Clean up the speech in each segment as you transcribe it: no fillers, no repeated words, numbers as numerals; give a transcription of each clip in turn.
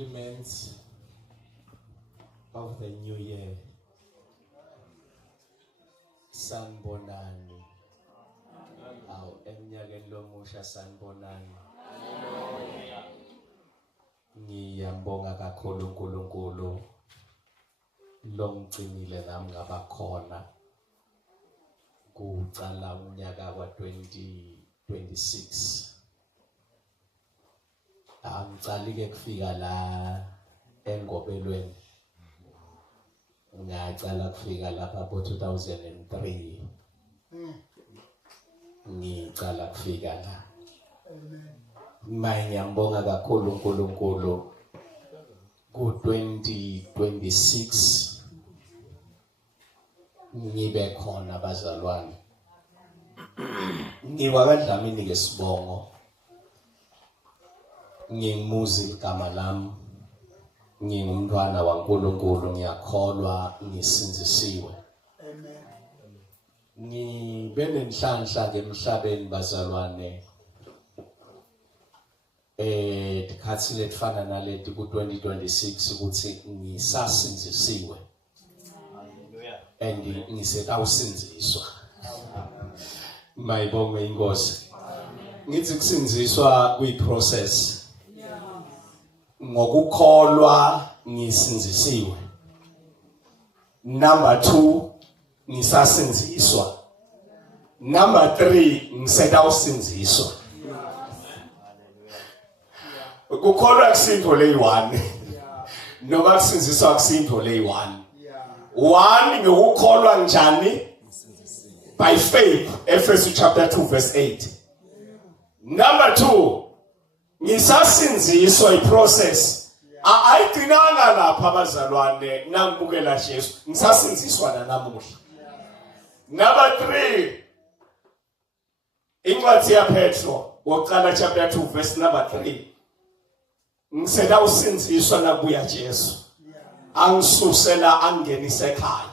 compliments of the new year. Sanbonani. Aw eminyakeni lomusha sanbonani. Ngiyambonga kakhulu uNkulunkulu longcinile nami ngabakhona kucala unyaka wa 2026. Angicalike kufika la engobelweni. Ngicala kufika lapha bo 2003. Ngicala kufika la. Ngiyambonga kakhulu uNkulunkulu ku 2026 ngibe khona bazalwane. Ngiwakadlamini ngesibongo. Ngingimuzi igama lami. Ngingumntwana waNkulunkulu, ngiyakholwa, ngisinzisiwe. Amen. Ngibe nenhlanhla emhlabeni bazalwane. Tikhathi letfana naleti ku 2026 ukuthi ngisasinzisiwe. Hallelujah. And ngisekawusinziswa. Mayibonge inkosi. Ngithi kusinziswa kuyiprocess. Ngokukholwa ngisinzisiwe. Number 2 ngisasinziswa. Number 3 ngisekawusinziswa. Ukukholwa kusinto leyi-1 noma kusinziswa kusinto leyi-1. 1 ngokukholwa njani? By faith, Ephesians chapter 2 verse 8. Number 2 ngisasinziswa iprocess. Ayigcinanga lapha abazalwane nangibukela Jesu. Ngisasinziswa nanamuhla. Number 3 incwadi yaPetro wokuqala chapter 2 verse number 3. Ngisela usinziswa nakuya Jesu. Angisusela angenise ekhaya.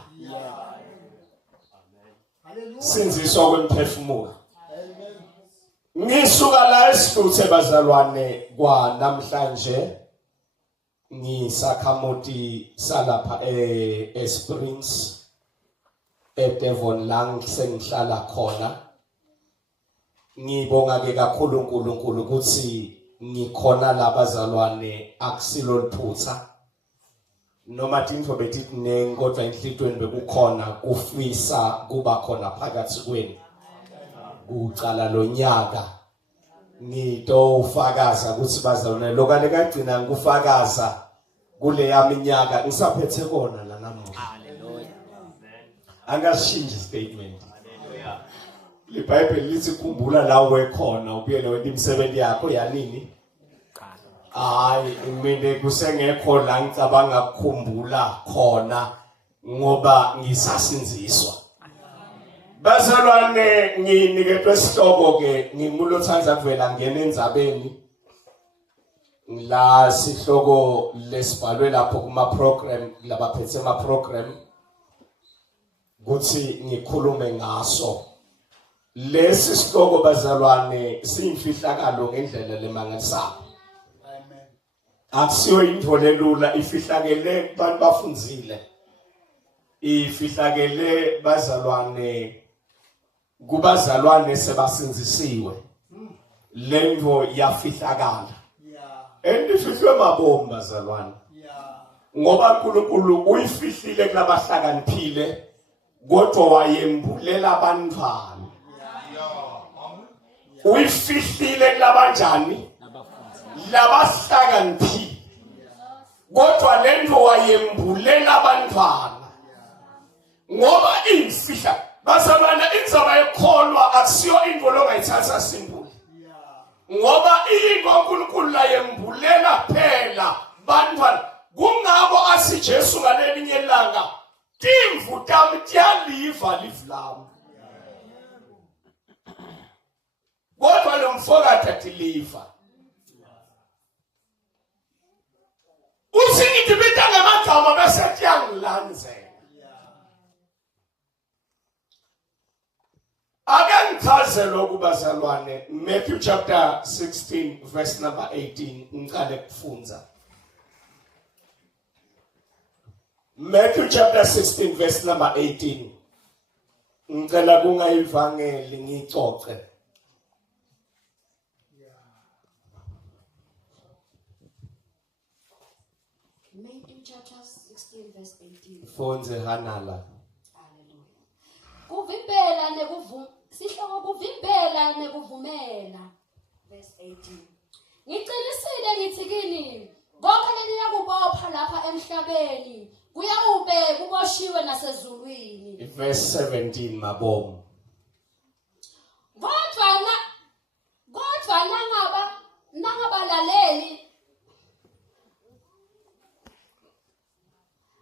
Sinziswa kwemphefumulo. Ngisuka la esifuthe bazalwane kwa namhlanje ngisakhamuti salapha eSprings eDevon lang sengihlala khona. Ngibonga ke kakhulu uNkulunkulu ukuthi ngikhona la bazalwane akusilo liphutha. Noma into bethi kunengi kodwa enhlitweni bekukhona kufisa kuba khona phakathi kwenu. Kucala lonyaka ngito ufakaza ukuthi bazalwane lokale kagcina ngufakaza kule yami inyaka ngisaphethe kona la namuhla. Hallelujah. Angashinji statement. Hallelujah. LiBhayibheli lithi khumbula la wekhona ubuyele wenza imisebenzi yakho yanini. Hayi mina kusengekho la ngicabanga ukukhumbula khona ngoba ngisasinziswa. Bazalwane nginiketwe isihloko ke ngimulo othanda kuvela ngene endzabeni. La sihloko lesibhalwe lapho kuma program labaphethe ama program ukuthi ngikhulume ngaso. Lesi sihloko bazalwane siyimfihlakalo ngendlela lemangalisayo. Amen. Akusiyo into lelula ifihlakele kubantu bafundzile. Ifihlakele bazalwane kubazalwane sebasinzisiwe. Lento yafihlakala. Endifihlwe mabomu bazalwane. Ngoba uNkulunkulu uyifihlile kulabahlakaniphile kodwa wayembulela abantwana. Uyifihlile kulabanjani? Labahlakaniphile. Kodwa lento wayembulela abantwana. Ngoba imfihla bazalwane inzaba yekholwa akusiyo into longayithatha simple. Ngoba into uNkulunkulu la yembulela phela bantwana kungabo asi Jesu ngalelinye ilanga timvu tami tiyaliva live lami. Kodwa lo mfokatha tiliva. Usingidibita ngamagama bese tiyangilandzela. Akangichaze lokhu bazalwane Matthew chapter 16 verse number 18 ngiqale kufunza. Matthew chapter 16 verse number 18. Ngicela kungayivangeli ngicoce. Matthew chapter 16 verse 18. Fonze hanala. Hallelujah. Kuvimbela sihloko kuvimbela nekuvumela. Verse 18. Ngiqinisile ngithi kini, konke leniyakubopha lapha emhlabeni kuyawube kuboshiwe nasezulwini. Verse 17 mabomu.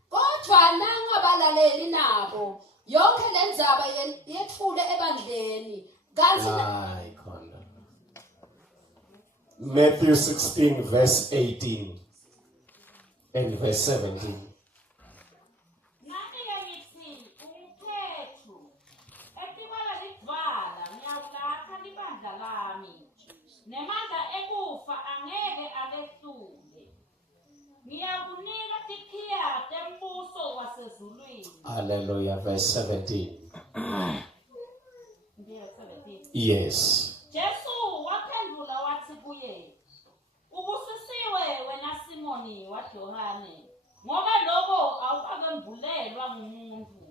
Kodwa nangabalaleli nabo yonke lenzaba yethule ebandleni kanti Hayi khona. Matthew 16 verse 18 and verse 17. Nemandla ekufa angeke abehlule. Ngiyakunika tikhiya tembuso wasezulwini. Hallelujah. Verse 17. Ndiye 17. Yes. Jesu waphendula wathi kuye, ubusisiwe wena Simoni waJohane, ngoba lokho awukakembulelwa ngumuntu,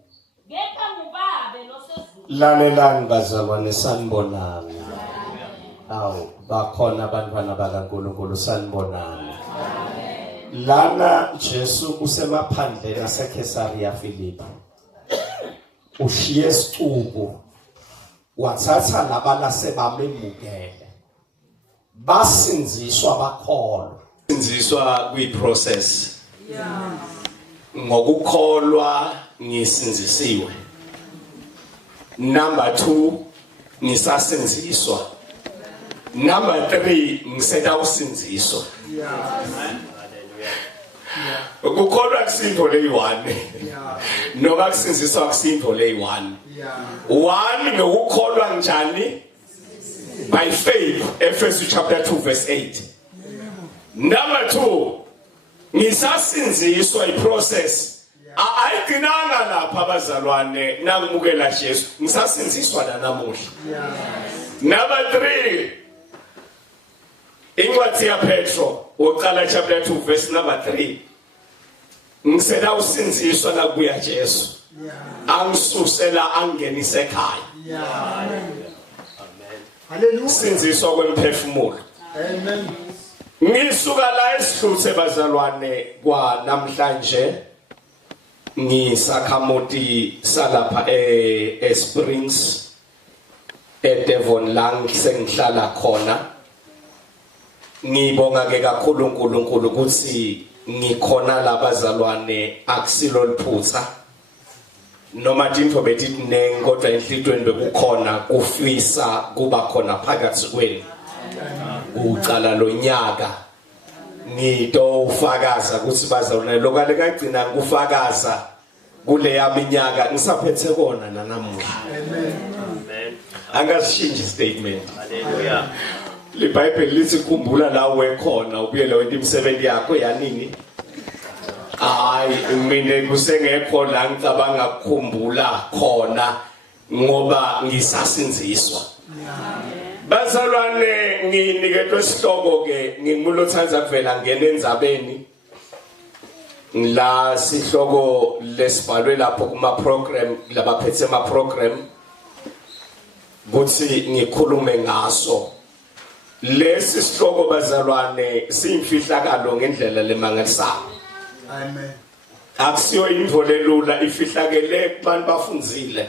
kepha nguBaba losezulwini. Lalelani bazalwane sanibonani. Awu bakhona abantwana bakaNkulunkulu sanibonani. Lana Jesu usemaphandleni aseKesaria Philippi. Ushiye isicubu. Wathatha labana sebamemukele. Basinziswa bakholwa. Sinziswa kwi-process. Ngokukholwa ngisinzisiwe. Number 2 ngisasinziswa. Number 3 ngiseda usinziswa. Ukukholwa kusinto leyi1 noma kusinziswa kusinto leyi1. 1 ngokukholwa njani? By faith. Ephesians chapter 2 verse 8. Number 2 ngisasinziswa iprocess. Ayigcinanga lapha abazalwane nangimukela Jesu ngisasinziswa namuhla. Number 3 incwadi yaPetro uqala chapter 2 verse number 3 ngisela usinziswa nakubuya Jesu angisusela angenise ekhaya. Amen. Hallelujah. Sinziswa kwemphefumulo. Amen. Ngisuka la esihluthe bazalwane kwa namhlanje ngisakhamuti salapha eSprings eDevon lang sengihlala khona. Ngibonga ke kakhulu uNkulunkulu ukuthi ngikhona labazalwane akusilo liphutha noma into bethi nengi kodwa enhlitweni bekukhona kufisa kuba khona phakathi kwenu. Uqala lo nyaka ngito ufakaza ukuthi bazalwane lokale kagcina ngufakaza kule yaminyaka ngisaphethe kona nanamuhla. Amen. Angashintsha statement. Hallelujah. Le Bible lithi khumbula la wekhona ubuyele wena imisebenzi yakho yanini. Hayi mina kusengekho la ngicabanga ukukhumbula khona ngoba ngisasinziswa. Bazalwane nginiketwe isihloko ke ngimula othanza kuvela ngene endzabeni la sihloko lesibhalwe lapho kuma program labaphethe ama program kuthi ngikhulume ngaso. Lesi sihloko bazalwane simfihlakalo ngendlela lemangalisayo. Amen. Akusiyo into lelula ifihlakele kubantu bafundzile.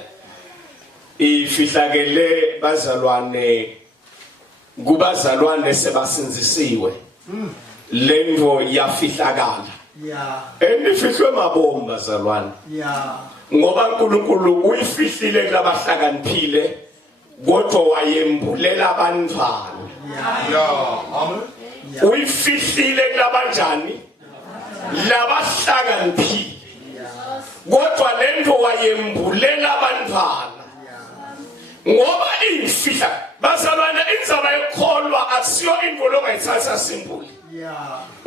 Ifihlakele bazalwane kubazalwane sebasinzisiwe. Lento yafihlakala. Enifihlwe mabomu bazalwane. Ngoba uNkulunkulu uyifihlile kulabahlakaniphile kodwa wayembulela abantwana. Amen. Uyifihlile kulabanjani? Labahlakaniphile. Kodwa lento wayembulela abantwana. Ngoba ifihla bazalwane inzaba yokholwa asiyo into lokuyithatha simple.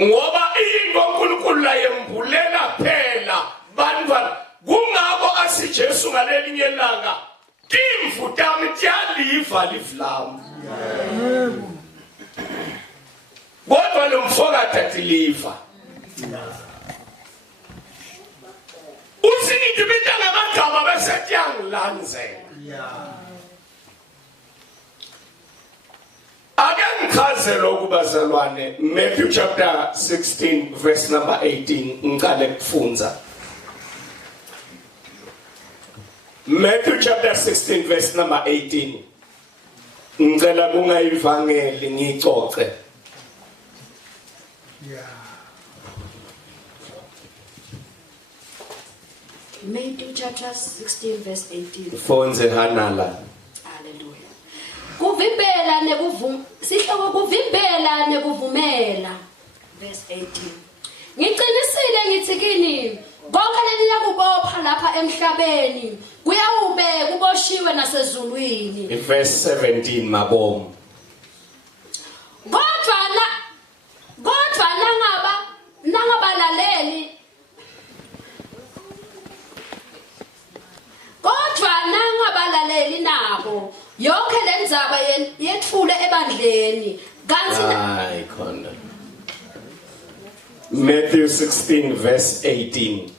Ngoba into uNkulunkulu la yembulela phela ngalelinye ilanga timvu tami tiyaliva livlamu kodwa lo mfokata tiliva usingidibita ngamagama bese tiyangilandzela ake ngichazele ukubazalwane Matthew chapter 16 verse number 18 ngiqale kufunza Matthew chapter 16 verse number 18 ngicela kungayivangeli ngicoce Matthew chapter 16 verse 18. fonze hanala Hallelujah. Kuvimbela nekuvumela. Verse 18. Ngiqinisile ngithi kini, konke leliyakubopha lapha emhlabeni kuyawube kuboshiwe nasezulwini. verse 17 mabom Kodwa nangabalaleli nabo yonke lenzaba yethule ebandleni kanti hayi khona Matthew 16 verse 18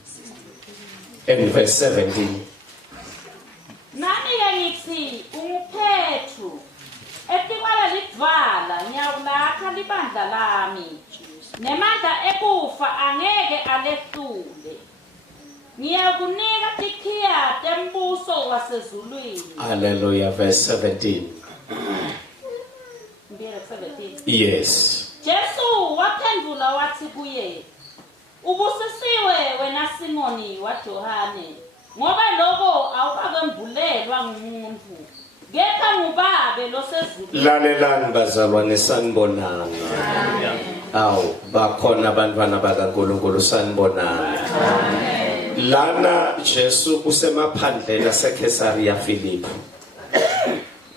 and verse 17 nami ke ngithi unguphethu etikwala lidvala ngiyakulakha libandla lami nemandla ekufa angeke alehlule ngiyakunika tikhiya tembuso wasezulwini hallelujah verse 17 yes Jesu waphendula wathi kuye ubusisiwe wena Simoni waJohane ngoba lokho awukakembulelwa ngumuntu kepha nguBaba losezulwini lalelani bazalwane sanibonana aw bakhona abantwana bakaNkulunkulu sanibonana lana Jesu usemaphandleni aseKesaria Philippi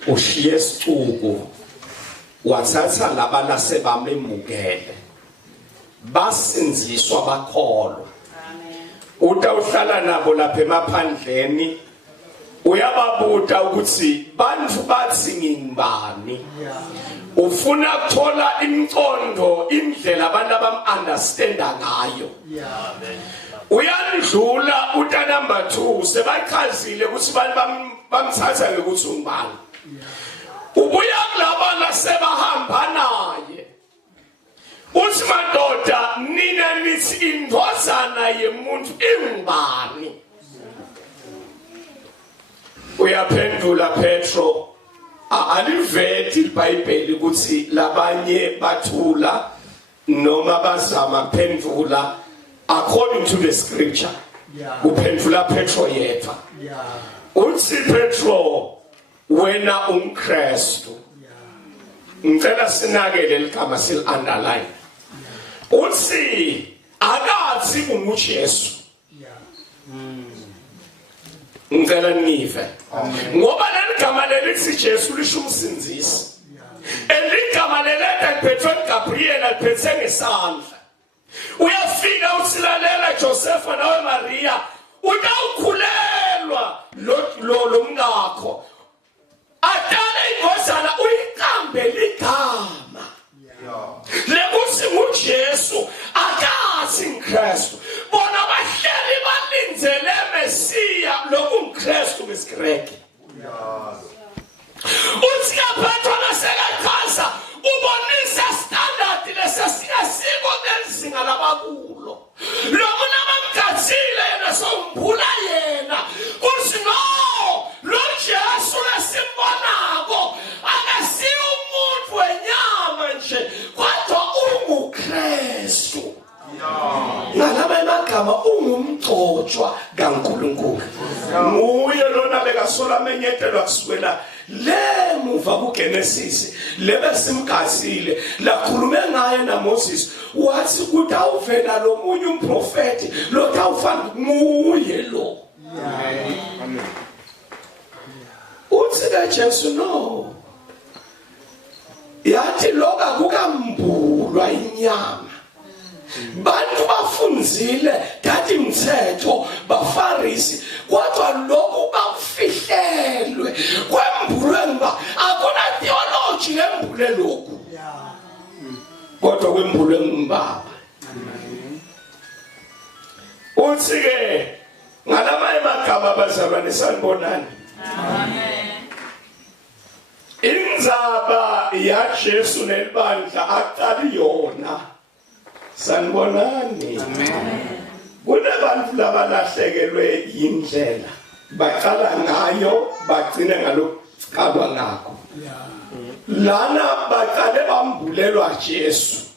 ushiye isicuku wathatha labana sebamemukele basinziswa bakholwa utawuhlala nabo lapha emaphandleni uyababuta ukuthi bantu bathi ngingibani ufuna ukuthola imcondo indlela abantu abam-understanda ngayo uyandlula uta number 2 sebachazile ukuthi bantu bamthatha ngokuthi ungibani ubuya kulabana sebahamba naye uthi madoda nina nithi indwazana yemuntu ingibani uyaphendula Petro alivethi iBhayibheli ukuthi labanye bathula noma bazama kuphendula according to the scripture uphendula Petro yedwa uthi Petro wena umKristu ngicela sinakele ligama sil underline uthi akathi unguJesu ngicela nive ngoba leligama lelithi Jesu lisho umsinzisi eligama leletha Petro Gabriel aliphethe ngesandla uyafika usilalela Joseph nawe Maria utawukhulelwa lo mngakho atale ingozana uyiqambe ligama lekuthi nguJesu akathi uKristu bona bahleli balindzele Mesiya lokungKristu ngesiGreki uthi kaphathwa nasekachaza ubonisa standard lesasiko nelizinga labakulo lokho nabamgathile yena sombula yena uthi no lo Jesu lesimbonako akasiyo umuntu wenyama nje kodwa unguKristu nalaba emagama ungumgcotshwa kaNkulunkulu nguye lona bekasola menyetelwa kusukela le muva kuGenesis lebe simgazile lakhulume ngaye naMoses wathi kutawuvela lo munye umprofeti lo tawufana nguye lo amen uthi ke Jesu no yathi loka kukambulwa inyama bantu bafunzile thathi imithetho bafarisi kodwa lokhu wembulelwe ngiba akuna theology lembule lokhu kodwa kwembulwe ngibaba uthi ke ngalama emagama abazalwane sanibonani amen inzaba yaJesu nelibandla aqali yona sanibonani amen kunabantu labalahlekelwe indlela baqala ngayo bagcine ngalokho ngakho lana baqale bambulelwa Jesu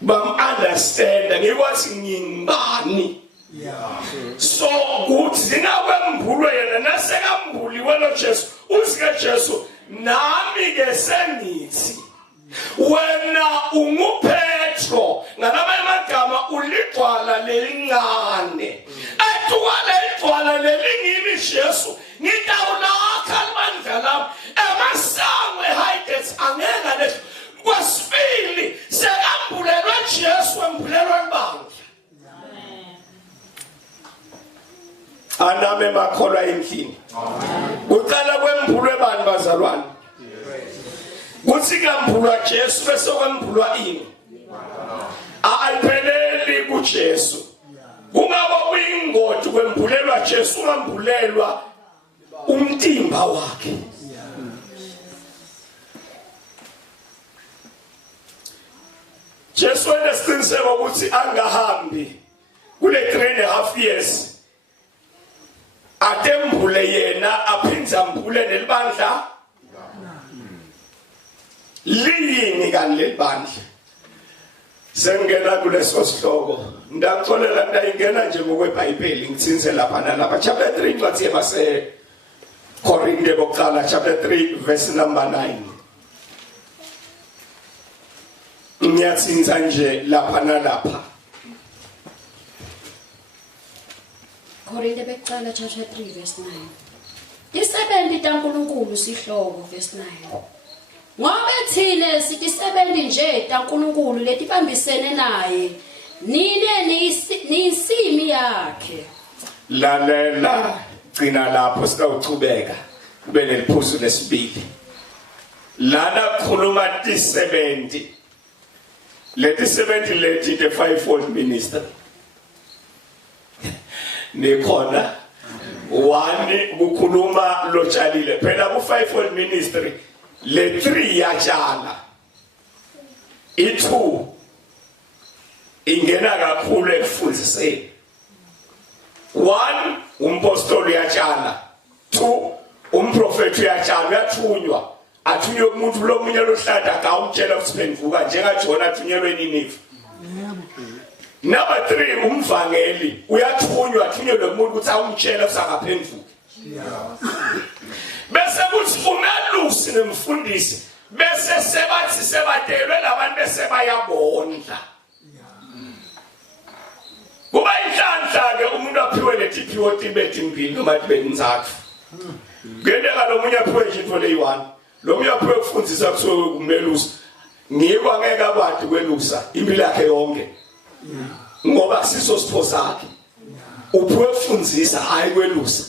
understand ngikwathi ngingibani so ukuthi zingakwembulwe yena nasekambuliwe lo Jesu usike Jesu nami ke sengithi wena unguPetro ngalama emagama uligcwala lelincane athuka leligcwala lelingimi Jesu ngitawulakha amandla lami emasango eHighgate angeka le kwesibili sekambulelwe Jesu embulelwe ibandla aname makholwa endlini uqala kwembulwe bani bazalwane kuthi kambulwa Jesu bese kwembulwa ini ayipheleli kuJesu kungaba uyingoti kwembulelwa Jesu ungambulelwa umtimba wakhe Jesu enesiqiniseko ukuthi angahambi kule 3.5 years atembule yena aphindze ambule nelibandla liyini kanti lebandla sengena kuleso sihloko ndakuxolela ndayingena nje ngokweBhayibheli ngitsinze lapha nalapha chapter 3 incwadi yabase Korinte bokuqala chapter 3 verse number 9 ngiyatsinza nje lapha nalapha Korinte bokuqala chapter 3 verse 9 Isebenzi taNkulunkulu sihloko verse 9 Ngoba thina siyisebenzi nje taNkulunkulu letibambisene naye nine niyinsimi yakhe lalela gcina lapho sitawuchubeka kube neliphuzu lesibili lana khuluma tisebenzi letisebenzi leti the fivefold ministry nikhona one kukhuluma lotshalile phela ku fivefold ministry le 3 yatshala i2 ingena kakhulu ekufundiseni 1 umpostoli yatshala 2 umprofeti yatshala uyathunywa athunywe umuntu lomunye lohlada akawutshela ukuthi bengivuka njengaJona athunyelwe eNinive number 3 umvangeli uyathunywa athunyelwe umuntu ukuthi awumtshela ukuthi akaphenduke bese kuthi umelusi nemfundisi bese sebathi sebadelwe labantu bese bayabondla kuba inhlanhla ke umuntu aphiwe letiphiwo tibethi mbili noma tibethi nzathu ngendeka lomunye aphiwe into leyi1 lomunye aphiwe ukufundisa kusuke kumelusi ngikho angeke abadi kwelusa impilo yakhe yonke ngoba siso sipho sakhe uphiwe ukufundisa hayi kwelusa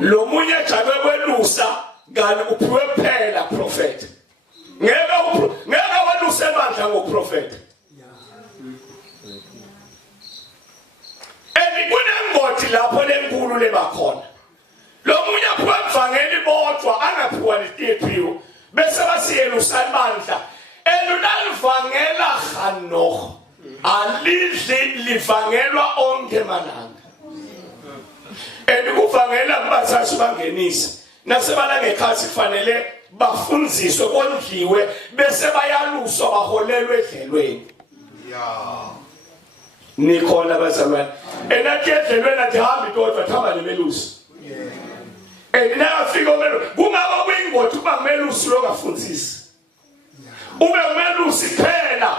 lomunye jabe kwelusa kanti uphiwe phela prophet ngeke walusa emandla ngoprofeti kunengoti lapho lenkulu lebakhona lomunye aphiwe mvangeli bodwa angaphiwa letiphiwo bese basiyelusa imandla elunalivangela Hanoch alidli livangelwa onke malanga kuvangela kubathathu bangenisa nasebala ngekhathi kufanele bafundziswe kondliwe bese bayaluswa baholelwe edlelweni nikhona bazalwane enathi edlelweni athi kodwa thamba nemelusi nafika umelusi kungaba kuyingoti kuba umelusi longafundzisi ube umelusi phela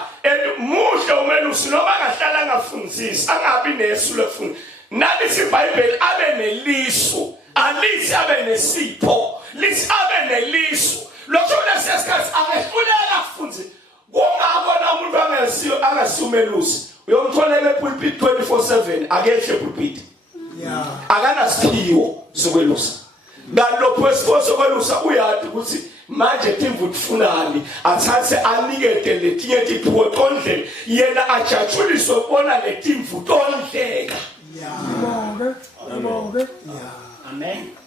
muhle umelusi noma angahlala angafundzisi angabi nesu lokufunda nalithi iBhayibheli abe nelisu alithi abe nesipho lithi abe nelisu lokho lesikhathi angehluleka afunde kungabona umuntu angasumelusi uyomtholela epulpit 24/7 akehle epulpit akana siphiwo sokwelusa ngalopho esifoso kwelusa uyadi ukuthi manje timvu tifunani athathe anikete letinye tiphuo tondlela yena ajajuliswe ukubona letimvu tondlela. Amen.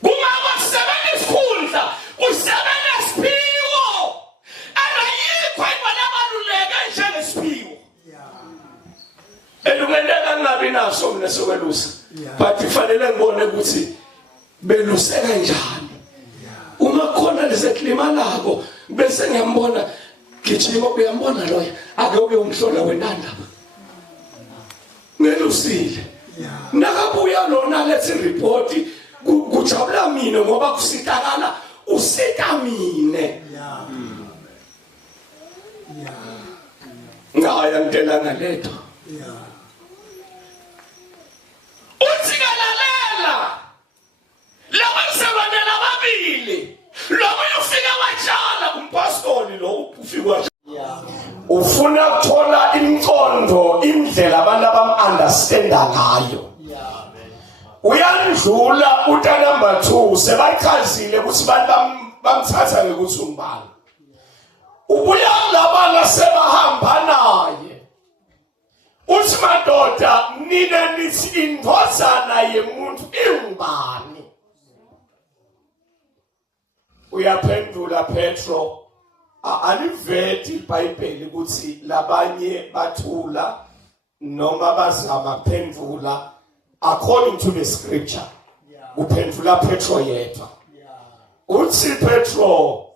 Kungaba kusebenza isikhundla kusebenza isiphiwo ayikho ayibanabaluleke njengesiphiwo elungeleka ngabi naso mina sokwelusa but kufanele ngibone ukuthi beluse kanjani uma khona leseklima lako bese ngiyambona gijima uyambona loya ake ube umhlola wenandaba ngelusile nakabuya lona lethi report kujabula mina ngoba kusitakala usita mine ngaya ngidela ngaletho uthikalalela laba sebanela babili lokho ufika wajala umpastori lo ufika ufuna ukuthola imcondo indlela abantu abam-understanda ngayo uyandlula uta number 2 sebayichazile ukuthi bantu bamthatha ngekuthi umbani ubuya labana sebahamba naye uthi madoda nina nithi indozana yemuntu ingubani uyaphendula Petro aliveti iBhayibheli ukuthi labanye bathula noma bazama kuphendula according to the scripture. Uphendula Petro yedwa. Uthi Petro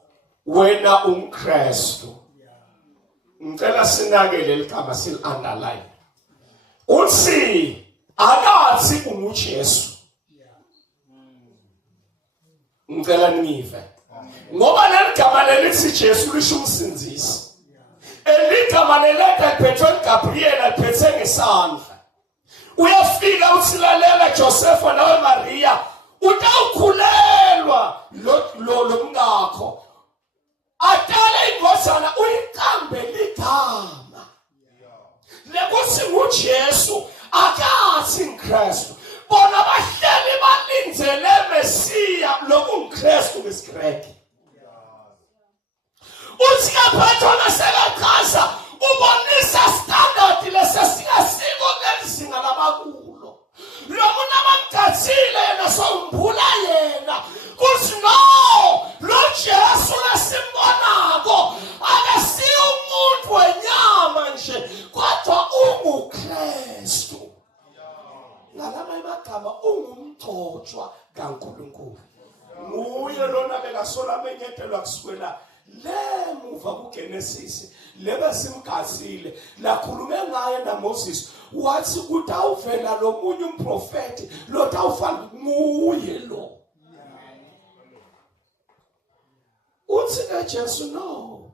wena umKristu. Ngicela sinakele ligama sil underline. Uthi akathi unguJesu. Ngicela nive. Ngoba leligama lelithi Jesu lisho umsindisi. Eligama leleka Petro Gabriel aphethe ngesandla. Uyafika usilalela Joseph nawe Maria utawukhulelwa lo mngakho atale ingozana uyiqambe ligama lekuthi nguJesu akathi uKristu bona bahleli balindzele Mesiya lokungKristu ngesiGreki uthi kaphetho nasekachaza ubonisa standard lesesiyasiko ngelizinga labakulo lokho nabamthathile yena sombula yena kuthi no lo Jesu lesimbonako akasiyo umuntu wenyama nje kodwa unguKristu nalama emagama ungumgcotshwa kaNkulunkulu nguye lona bekasola menyetelwa kuswela lemuva kuGenesis lebe simgazile lakhulume ngaye naMoses wathi utawuvela lo munye umprofeti lo tawufana nguye lo uthi kaJesu no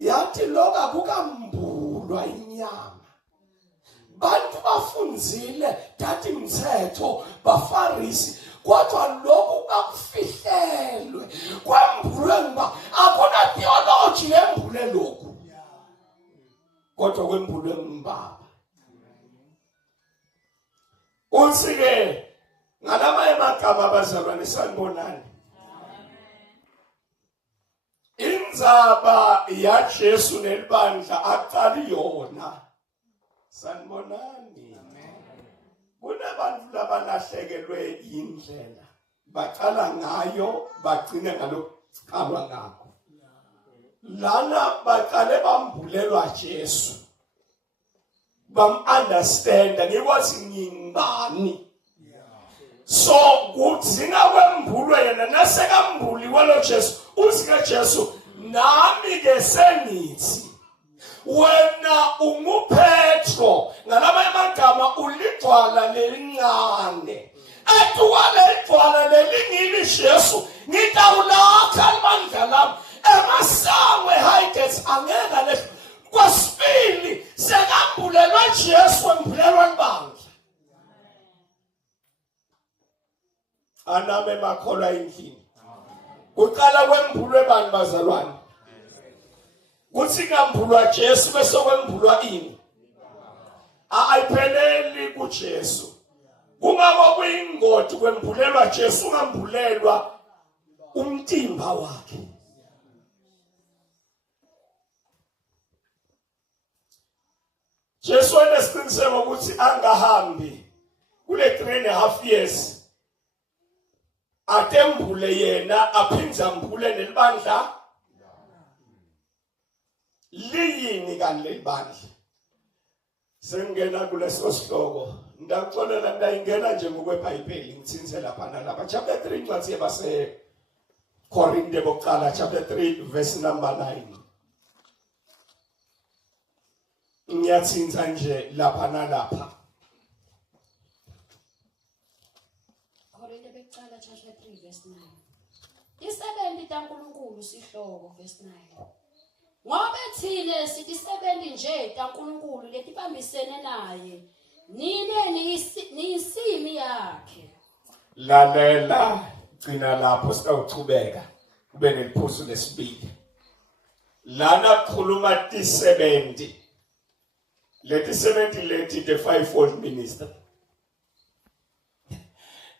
yathi loka kukambulwa inyama bantu bafunzile dathi imithetho baFarisi kodwa lokhu bakufihlelwe kwambulwe ngoba akuna theology lembule lokhu kodwa kwembulwe ngibaba unsike ngalama emagama abazalwane sanibonani indzaba yaJesu nelibandla aqali yona sanibonani kunabantu labalahlekelwe indlela baqala ngayo bagcine ngalokuqalwa ngakho lana baqale bambulelwa Jesu bam-understanda ngikwazi ngingibani so kudzinga kwembulwe yena nasekambuliwe lo Jesu uthi kaJesu nami ke sengithi wena unguPetro ngalama emagama uligcwala lelincane etuwale igcwala lelingili Jesu ngitawulakha amandla lami emasango eHighgate angeka le kwasibili sekambulelwa Jesu embulelwa libandla aname makholwa endlini kuqala kwembulwe bani bazalwane kuthi ngambulwa Jesu bese kwembulwa ini ayipheleli kuJesu Kungaba kuyingoti kwembulelwa Jesu ungambulelwa umtimba wakhe. Jesu enesiqiniseko ukuthi angahambi kule 3.5 years atembule yena aphindza mbule nelibandla liyini kanti lebandla. Sengena kuleso sihloko ndakuxolela ndayingena nje ngokweBhayibheli ngithinze lapha nalapha chapter 3 incwadi yabase Korinte bokuqala chapter 3 verse number 9. Ngiyathinza nje lapha nalapha. Korinte bokuqala chapter 3 verse 9. Isebenti taNkulunkulu sihloko verse 9. Ngoba thine sitisebenti nje taNkulunkulu letibambisene naye. Nine niyisimi yakhe. Lalela gcina lapho sitawuchubeka kube neliphuzu lesibili. Lana kukhuluma tisebenti. Leti sebenti leti the fivefold minister.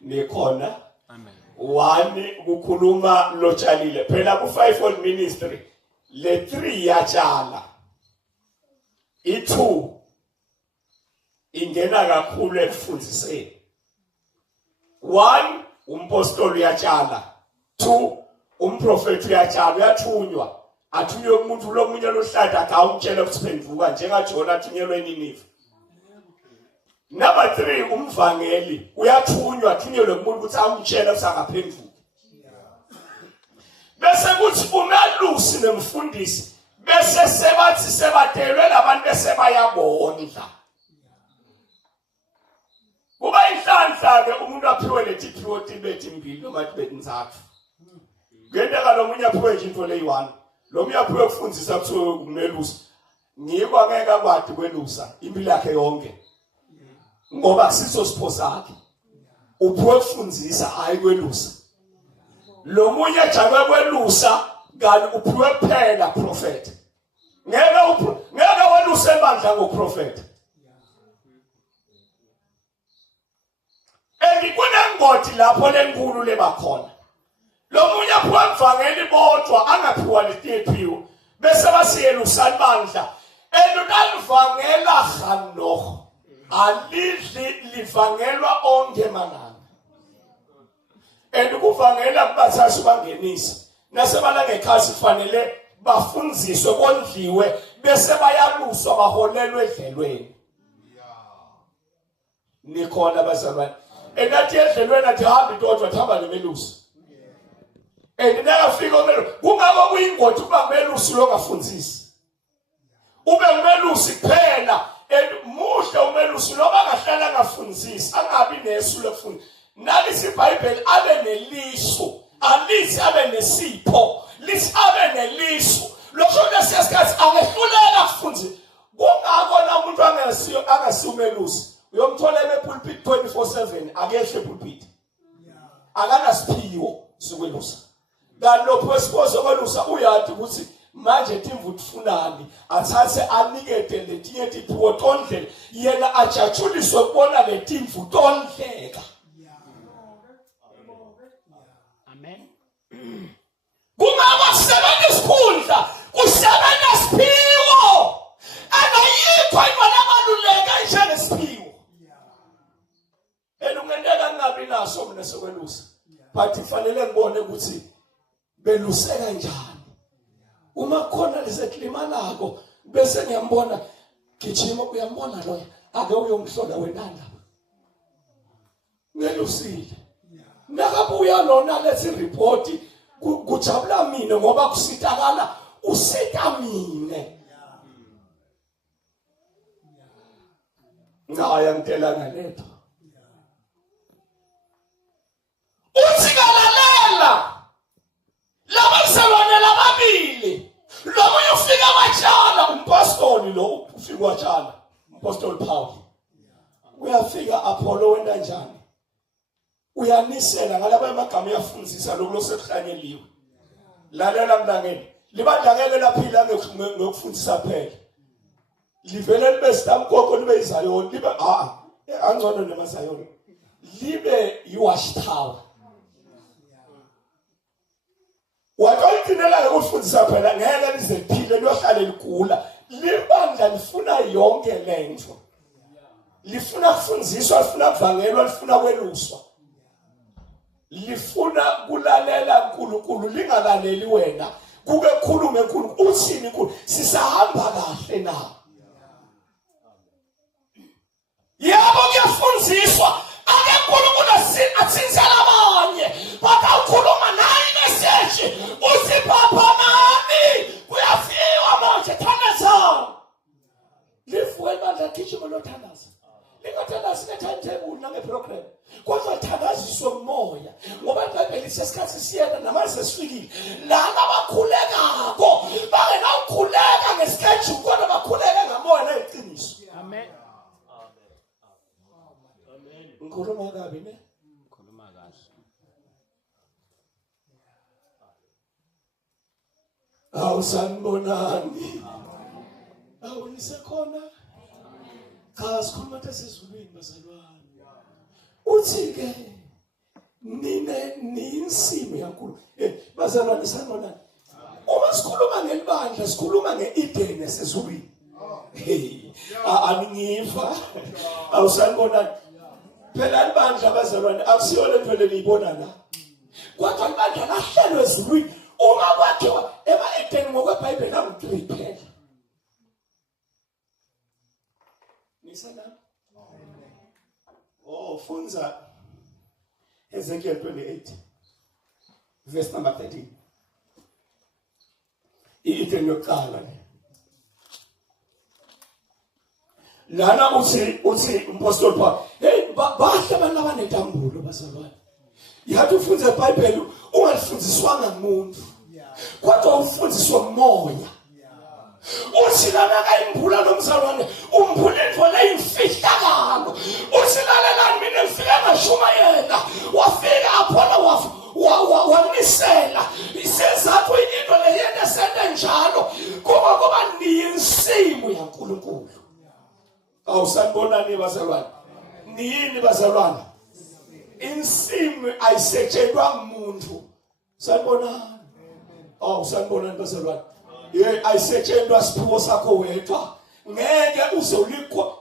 Nikhona. Amen. One kukhuluma lotshalile. Phela ku fivefold ministry le 3 yatshala. I2 ingena kakhulu ekufundiseni. 1 umpostoli uyatshala. 2 umprofeti uyatshala uyathunywa. Athunywe umuntu lomunye lohlada akawumtshela ukuthi phenduka njengaJona athunyelwe eNinive. Number 3 umvangeli uyathunywa athunyelwe kumuntu ukuthi awumtshela ukuthi akaphenduka. Bese kuthi umelusi nemfundisi bese sebathi sebatelwe labantu besebayabondla. Kuba inhlanhla ke umuntu aphiwe letiphiwo tibethi mbili noma tibethi ntathu. Ngenteka lo munye aphiwe nje into leyi1. Lo munye aphiwe ukufundisa kuthiwe kumelusi. Ngikho ngeke akwadi kwelusa impilo yakhe yonke. Ngoba siso sipho sakhe. Uphiwe ukufundisa hayi kwelusa. Lo munye ejake kwelusa kanti uphiwe kuphela prophet. Ngeke welusa ebandla ngoprofeti. Kunengoti lapho lenkulu lebakhona. Lo munye aphiwe mvangeli bodwa angaphiwa letiphiwo bese basiyelusa ibandla. Elunalivangela Hanoch alidli livangelwa onke manana. Ukuvangela kubathathu bangenisa. Nasebala ngekhasi kufanele bafundziswe kondliwe bese bayaluswa baholelwe edlelweni. Nikhona bazalwane. Enathi edlelweni athi hamba intotho athamba nemelusi. Nakafika umelusi kungaba kuyingoti ukuba umelusi lo ngafundzisi. Ube umelusi kuphela muhle umelusi lo bangahlala ngafundzisi angabi nesu lokufunda. Nalisi iBhayibheli abe neliso, alithi abe nesipho, lithi abe neliso. Lokho lesikhathi angehlulela kufundzisa. Kungakona umuntu angasiumelusi. Uyomthola epulpit 24/7 akehle epulpit. Akanasiphiwo sokwelusa. Kanti wesiposo kwelusa uyathi ukuthi manje timvu tufunani athathe anikete letinye tiphiwo tondlela yena ajatshuliswe kubona letimvu tondleka. Amen. Kungaba kusebenza isikhundla kusebenza isiphiwo. Akayikho imali abaluleka njengesiphiwo. Ungendeka ngingabi naso mina sokwelusa. But kufanele ngibone ukuthi beluseka njani. Uma khona leseklimanako bese ngiyambona gijima uyambona lo ake uyongihlola wenanda. Ngelusile. Nakabuya lona lethi report kujabula mina ngoba kusitakala usita mine. Ngaya ngitela ngaletho. Uthikalalela labasalwane lababili lo munye ufika watshala umpostoli lo ufika watshala umpostoli Paul uyafika Apollo wenda njani uyanisela ngalabo emagama yafundzisa lokho sekuhlanyeliwe lalela mntangeni libandlangele laphila ngokufundisa phela livele libe sitamkoko libe izayoni libe angcono nemasayoni libe yiwashtower. Watholikinela ukufundisa phela ngeke lize liphile liyohlala ligula. Libandla lifuna yonke lento. Lifuna kufundiswa, lifuna kuvangelwa, lifuna kweluswa. Lifuna kulalela uNkulunkulu lingalaleli wena. Kuke khulume uNkulunkulu uthini uNkulunkulu sisahamba kahle na. Yabo kuyafundiswa ake uNkulunkulu athinsela abanye bakakhuluma naye message usipapha mami kuyafiwa manje thandaza. Lifuwe bandla gijima lothandaza. Lingathandazi ne-timetable nange-program. Kodwa thandaziswe umoya. Ngoba iBhayibheli sesikhathi siyena namanje sifikile. Lana bakhulekako bangenawukhuleka ngeschedule kodwa bakhuleke ngamoya neqiniso. Amen. Ngikhuluma kabi ne? Khuluma kahle. Awusanibonani. Awunisekhona. Cha sikhuluma sesizulwini bazalwane. Uthi ke nine ninsimi yankulu. Bazalwane sanibonani. Uma sikhuluma ngelibandla sikhuluma ngeEden esezulwini. Hey, aningiva. Awusanibonani. Phela ibandla bazalwane akusiyo lento leliyibona la. Kodwa ibandla lahlelwe ezulwini uma kwakhiwa ema-Eden ngokweBhayibheli angu-3 phela. Nisana? Oh, funza Ezekiel 28 verse number 13. I-Eden yokuqala ne. Lana uthi umpostoli Paul, hey bahle abantu abanentambulo bazalwane. Yathi ufunze iBhayibheli ungalifundiswanga ngumuntu. Kodwa ufundiswa umoya. Uthi lana kayimbula nomzalwane umphula into leyimfihlakalo. Uthi lana mina ngifika ngashumayela wafika aphola wanisela isizathu into leyena sende njalo kuba niyinsimu yaNkulunkulu. Awusanibonani bazalwane? Niyini bazalwane? Insimu ayisetshenzwa umuntu. Sanibonani? Awusanibonani bazalwane? Ayisetshenzwa sipho sakho wedwa. Ngeke uzolikwa.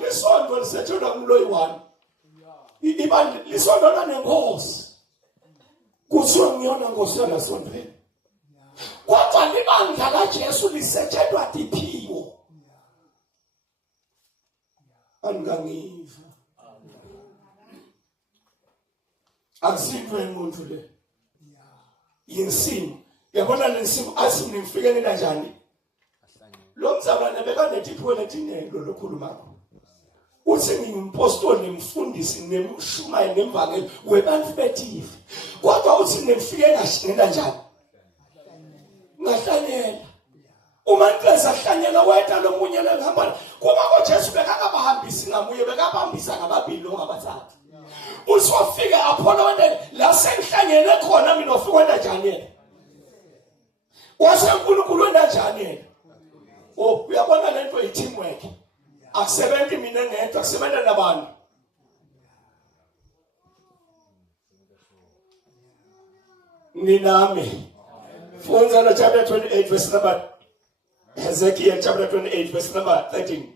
Lisondo lisetshenzwa umloyi wani. Ibandla lisondo lanenkosi. Kuthiwa ngiyona nkosi yalasondweni. Kodwa libandla kaJesu lisetshenzwa diphiwo. Angangiva. Akusinto umuntu le. Yinsimu. Yabona lensimu asimu nifike kanjani? Lo mzalwane bekanetipho letinelo lokhuluma. Uthi ngiyimpostoli nemfundisi nemshumaye nemvangeli webantu bethivi. Kodwa uthi nifike kanjani? Ngahlanyela. Uma inhleza ahlanyela wetha lomunye lengihamba kuma koJesu bekakabahambisi ngamuye bekabahambisa ngababili ngabathathu. Usofika aphola wena la sengihlanyele khona mina ofika wena njani? Wasenkulunkulu wena njani? Oh uyabona lento i-teamwork. Akusebenzi mina ngedwa kusebenza nabantu. Ninami. Funza lo chapter 28 verse number Ezekiel chapter 28 verse number 13.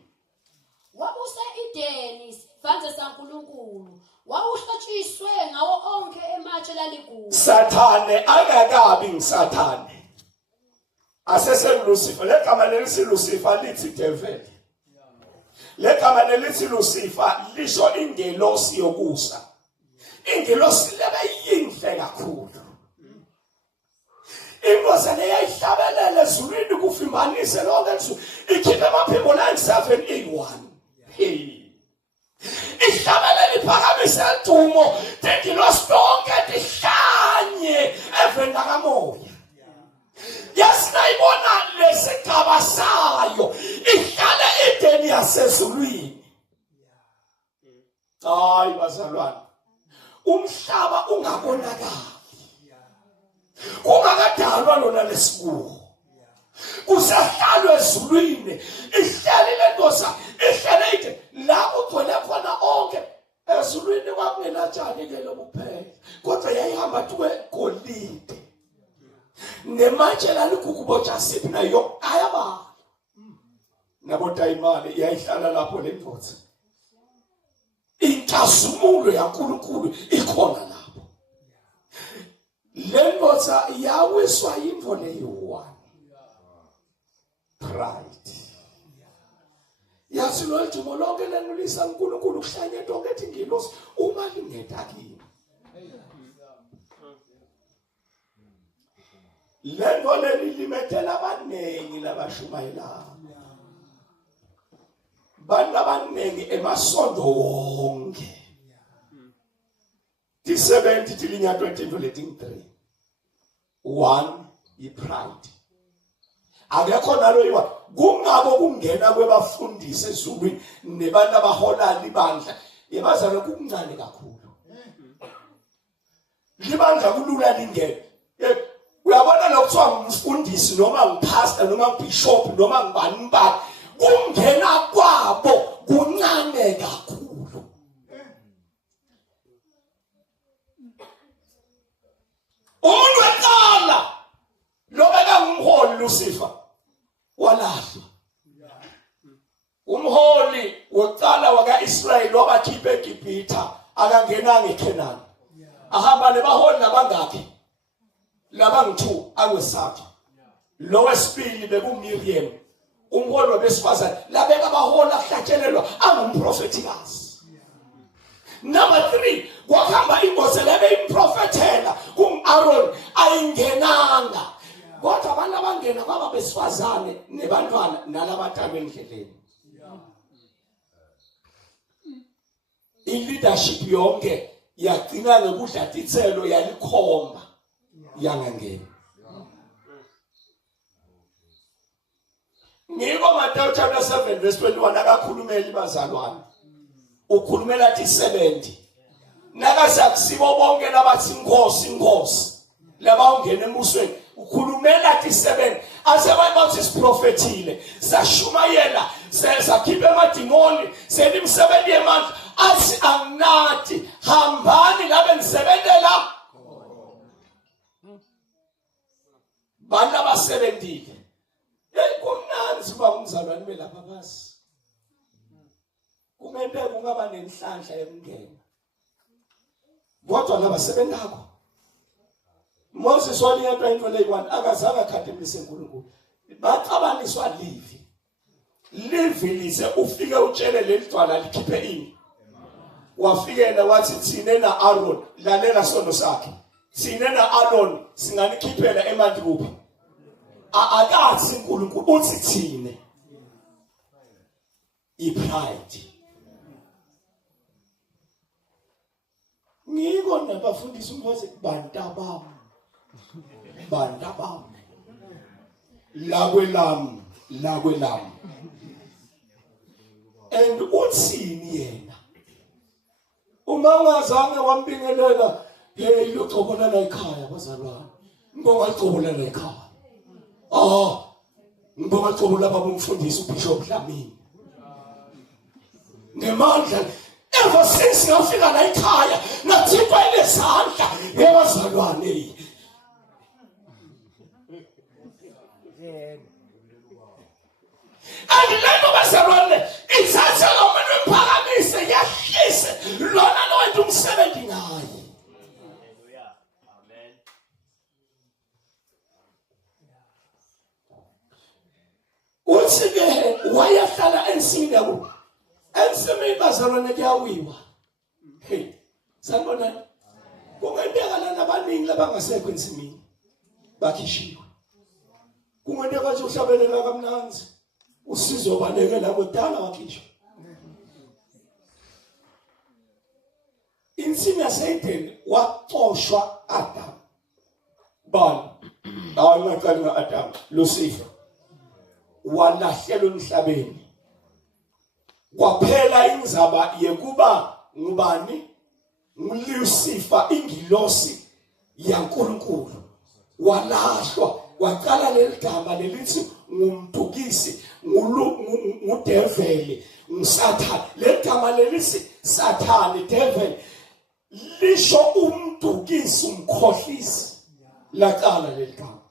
Wabusa Edeni sifanze saNkulunkulu. Wawuhlotshiswe ngawo onke ematshe laligugu. Sathane akakabi ngisathane. Aseselucifer legama lelithi Lucifer lithi devil. Legama lelithi Lucifer lisho ingelosi yokusa. Ingelosi lebe yinhle kakhulu. Inkosi leyayihlabelele ezulwini kufimbanise lonke izulu ikhiphe amaphimbo 97:1. Ihlabelele iphakamise idumo dengilosi lonke dihlanye evenda kamoya. Yasinayibona lesigaba sayo ihlala Edeni yasezulwini. Hayi bazalwane. Umhlaba ungabonakala. Kungakadalwa lona lesikuwo. Kusahlalwe ezulwini. Ihlale lendosa ihlale ide la kugcwele khona onke ezulwini kwakungenatshani ke lokuphela kodwa yayihamba kwegolide nematshe laligugubotsha siphi nayo ayabala nabotayimali yayihlala lapho lendvodza inkazimulo yaNkulunkulu ikhona lapho lendvodza yawiswa yinto leyi-1 pride yathi lojumo lonke lenulisa uNkulunkulu kuhlanye tonke ethi ngilosi uma lingeda kimi lento lelilimethela abanengi labashumayelayo bantu abanengi emasondo wonke di-70 tilinya 20 leti 3 1 i-pride akekho nalo yiwa kungabo kungena kwebafundisi ezulwini nebantu abahola libandla yebazalwane kukuncane kakhulu libandla kulula lingene uyabona lokuthiwa ngumfundisi noma ngipastor noma bishop noma ngibani mbani ungena kwabo kuncane kakhulu umuntu weqala lobeka ngumholi Lucifer walahlwa umholi weqala waka-Israyeli wabakhipha eGibhithe akangenanga eKhenani ahamba nebaholi nabangakhi labangu-2 akwesathu lo wesibili bekuMiriam umholi wabesifazane labeka abaholi ahlatshelelwa angumprofethikazi number 3 kwakuhamba ingozi lebe improfethela kum-Aaron ayingenanga kodwa abantu abangena kwaba besifazane nebantwana nalabataba endleleni i-leadership yonke yagcina ngokudlatitselo yalikhomba yangangena ngiko Matthew chapter 7 verse 21 akakhulumeli bazalwane ukhulumela athi 70 nakasakusibo bonke labathi inkosi laba ungena embusweni ukhulumela athi 7 asebayibathi siprofethile sashumayela sakhipha emadimoni selimsebenzi yemandla athi anginathi hambani ngabe nisebenzela bantu abasebenzile kumnanzi uba umzalwane belapha basi kumele kungaba nenhlanhla yemngeni kodwa nabasebenakho Moses waliyedwa into leyi-1 akazange akhademise uNkulunkulu baxabaniswa livi lize ufike utshele lelidwala likhiphe ini wafikela wathi thine na Aaron lalela sono sakhe thine na Aaron singanikhiphela emanti kuphi akathi uNkulunkulu uthi thine i-pride ngiko nabafundisa umfase bantabam lakwelam and uthini yena uma ungazange wambingelela ilocobolela ekhaya bazalwane ngibonga icobolela ekhaya ngibonga icobolela baba umfundisi uBishop Dlamini ngemandla ever since ngafika la ekhaya nathikwa ilezandla yebazalwane andilento bazalwane ithathe umuntu emphakamise yahlise lona lowenza umsebenzi ngaye amen uthi ke wayahlala ensini yabo ensimi bazalwane kuyawiwa sanibona kungenteka nabaningi labangasekho ensimini bakhishiwe kungenteka nje uhlabelela kamnanzi usizo baleke labo dala wakhishwa insimi yaseDeni waxoshwa Adam bani awamaqala ngaAdam Lucifer walahlelwa emhlabeni kwaphela inzaba yekuba ngubani nguLucifer ingilosi yaNkulunkulu walahlwa waqala leligama lelithi ngumdukisi ngudeveli ngisathana legama lelithi Sathane, devil, lisho umdukisi umkhohlisi laqala leligama.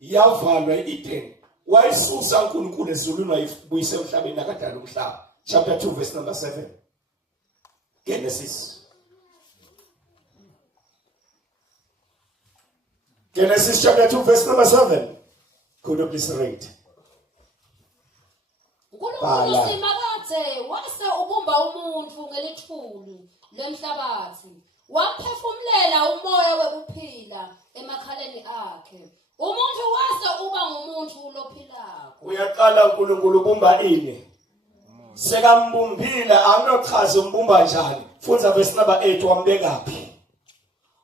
Yavalwa iEden. Wayisusa uNkulunkulu ezulwini wayibuyisa emhlabeni nakadala umhlaba. Chapter 2 verse number 7. Genesis chapter 2 verse number 7. Could you please read? uNkulunkulu simakathe wase ubumba umuntu ngelithuli lemhlabathi wamphefumulela umoya wokuphila emakhaleni akhe umuntu wase uba ngumuntu lophilayo. Uyaqala uNkulunkulu ubumba ini sekambumbile anochaza umbumba njani. Fundza verse number 8 wambekaphi.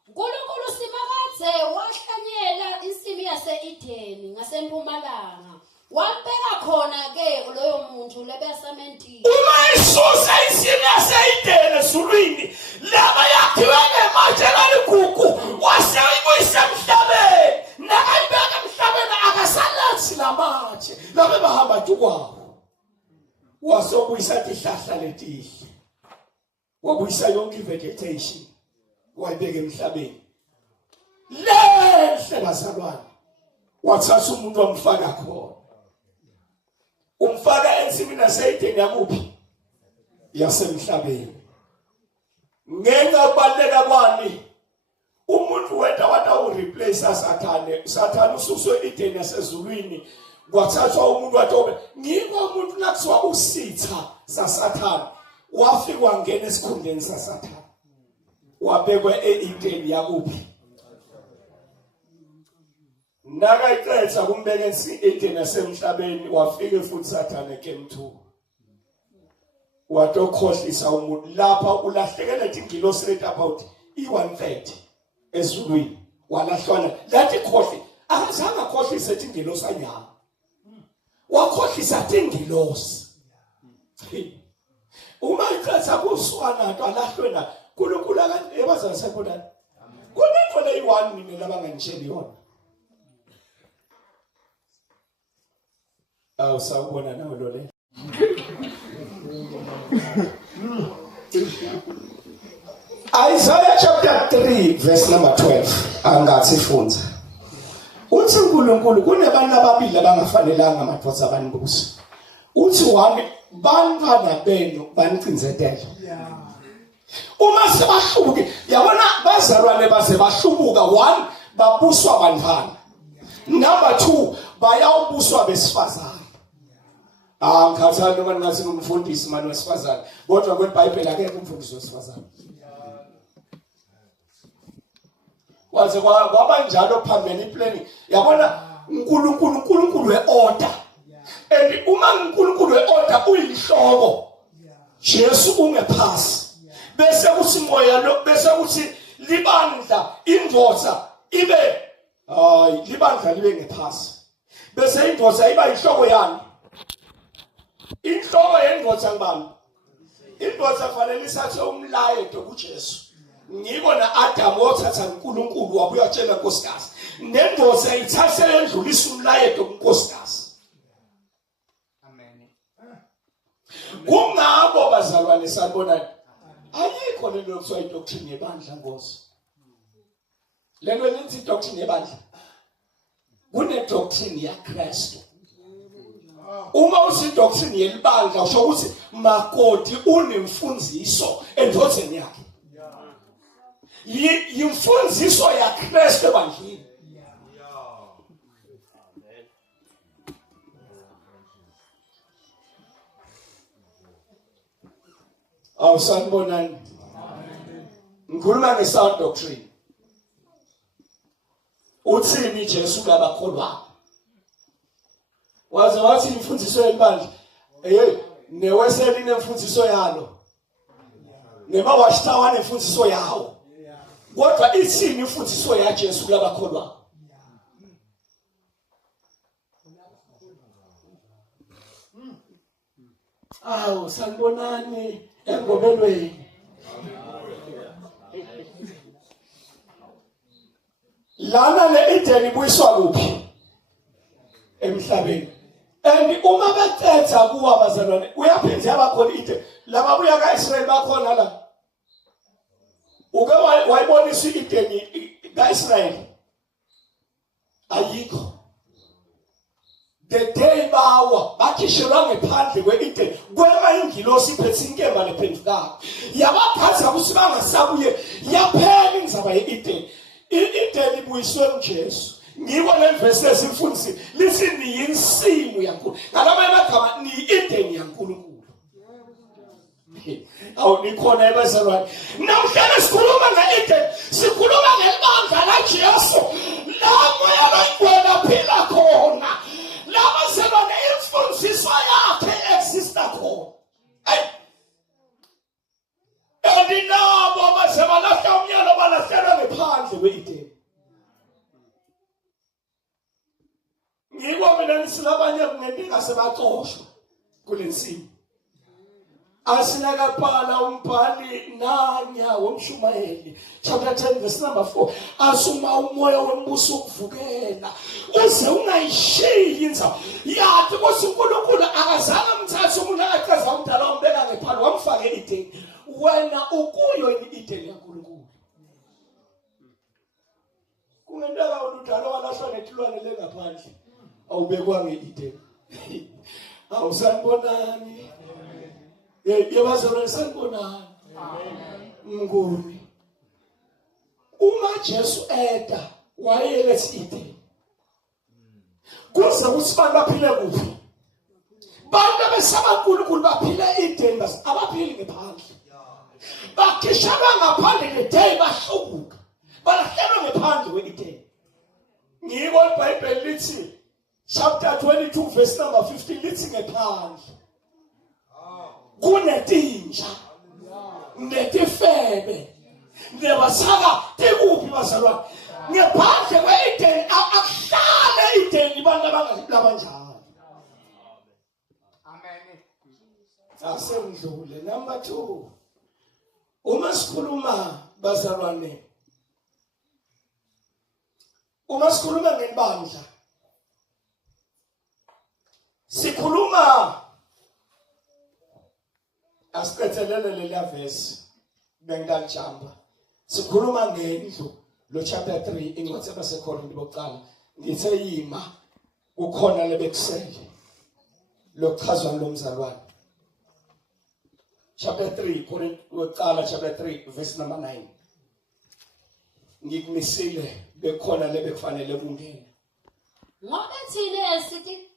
uNkulunkulu simakathe wahlanyela insimi yase-Edeni ngasempumalanga wambeka khona ke loyo muntu lebesamentini. Uma isusa insimi yase-Edeni ezulwini laba yakhiwe ngematshe kaligugu waseyibuyisa emhlabeni nakayibeka emhlabeni akasalathi lamatshe labe bahamba tukwawo. Wasobuyisa ihlahla letihle wabuyisa yonke vegetation wayibeka emhlabeni lehle bazalwane wathatha umuntu wamfaka khona umfaka ensimini yase-Edeni yakuphi yasemhlabeni. Ngenxa kubaluleka kwani umuntu wenda watawureplace Sathane. Sathane ususwe e-Edeni yasezulwini kwathathwa umuntu watobe ngikho umuntu nakuthiwa usitha saSathane wafika wangena esikhundleni saSathane wabekwa e-Edeni yakuphi nakayiqetha kumbeka e-Edeni yasemhlabeni wafika futhi Sathane came to watokhohlisa umuntu lapha ulahlekelwa ingilosi lethu about i1/3 ezulwini walahlwana lathi khohle akazange akhohlise ingilosi anyama wakhohlisa ingilosi. Uma iqhatha kuswana kwalahlwena uNkulunkulu ebazana sekhodana kunento leyi1 mina labangangitsheli yona. Sawubona nawe lo le. Isaiah chapter 3 verse number 12 angathi fundza. Uthi uNkulunkulu kunabantu ababili abangafanelanga amadodana abanibusa. Uthi one bantwana benu banicinzetela. Uma sebahlubuke yabona bazalwane baze bahlubuka one babuswa bantwana. Number 2 bayawubuswa besifazane. Ngikhathana noma ngathi umfundisi manje wesifazane kodwa kweBhayibheli akekho umfundisi wesifazane. Waze kwaba njalo phambili iplanning yabona uNkulunkulu weorder and uma uNkulunkulu weorder uyinhloko Jesu ungephasi bese kuthi moya lo bese kuthi libandla indvodza ibe libandla libe ngephasi bese indvodza iba inhloko yani inhloko yendvodza ngibani indvodza fanele isathe umlayeto kuJesu. Ngiko na Adam wothatha uNkulunkulu wabuya tshela uNkosikazi nendvodza ithathe yendlulisa umlayeto kuNkosikazi. Amen. Kungabo bazalwane sanibonani ayikho lento kuthiwa idoctrine yebandla ngozi. Lento nithi idoctrine yebandla kune doctrine yaKristu. Uma uthi doctrine yelibandla usho ukuthi makoti unemfundiso endodzeni yakhe. Yimfundiso yaKristu ebandleni. Sanibonani. Ngikhuluma ngesound doctrine. Uthini Jesu labakholwayo? Wathi imfundiso yebandla neweseli nemfundiso yalo. Nema washitawana imfundiso yawo. Kodwa ithini imfundiso yaJesu labakholwayo? Sanibonani engobelweni. Lana le-Edeni ibuyiswa kuphi? Emhlabeni. And uma bethetha kuwa bazalwane uyaphinde yabakhona i-Edeni laba buya kaIsrael bakhona la uke wayibonisa iDeni kaIsrael ayikho. The day bawa bakhishelwa ngephandle kweIden kwema ingilosi iphethe inkemba lephendukayo yabaphatha ukuthi bangasabuye yaphela indzaba yeIden. iIden ibuyiswe kuJesu. Ngiko le verse esifundisi lithi niyinsimu yankulu. Ngalama amagama niyiIden yankulunkulu. Awu nikhona ebazalwane. Namhlanje sikhuluma ngeIden, sikhuluma ngelibandla laJesu. Lapho yalongwena phila khona. Laba sebane imfundiso yakhe exista khona. Andinabo abasebalahla umnyalo balahlela ngephandle kweIden. Ngiko mina nisilabanye kunendika sebaxoshwa kulensimo. Asinakaphala umbhali Nanya womshumayeli chapter 10 verse number 4 asuma umoya wembuso ukuvukela uze ungayishiyi indzawo yathi ukuthi uNkulunkulu akazange umthathe umuntu akachaza umdala umbeka ngephala wamfaka eIden. Wena ukuyo iIden yaNkulunkulu. Kungendaba udala walahlwa netilwane lengaphandle awubekwa ngeIden. Awusanibonani. Yebazalwane sanibonani. Nguni. Uma Jesu eda wayelethe iIden. Kuze ukuthi abantu baphile kuphi? Bantu besaba uNkulunkulu baphile iIden bas abaphili ngephandle. Bakhishaba ngaphandle neday bahlubuka. Balahlelwa ngephandle kweIden. Ngiko iBhayibheli lithi chapter 22 verse number 15 lithi ngephandle kunetinja netifebe nebasaka tekuphi bazalwane ngephandle kweIden akuhlale iIden ibantu abanjalo. Amen. Asendlule. Number 2, uma sikhuluma bazalwane, uma sikhuluma ngebandla sikhuluma asiqethelele leya verse bengijamba sikhuluma ngendlu lo chapter 3 incwadi yabaseKorinte bokuqala ngithe yima kukhona lebekusele lokuchazwa lomzalwane chapter 3 Korinte bokuqala chapter 3 verse number 9 ngikumisile bekhona lebekufanele kungene. Ngoba thina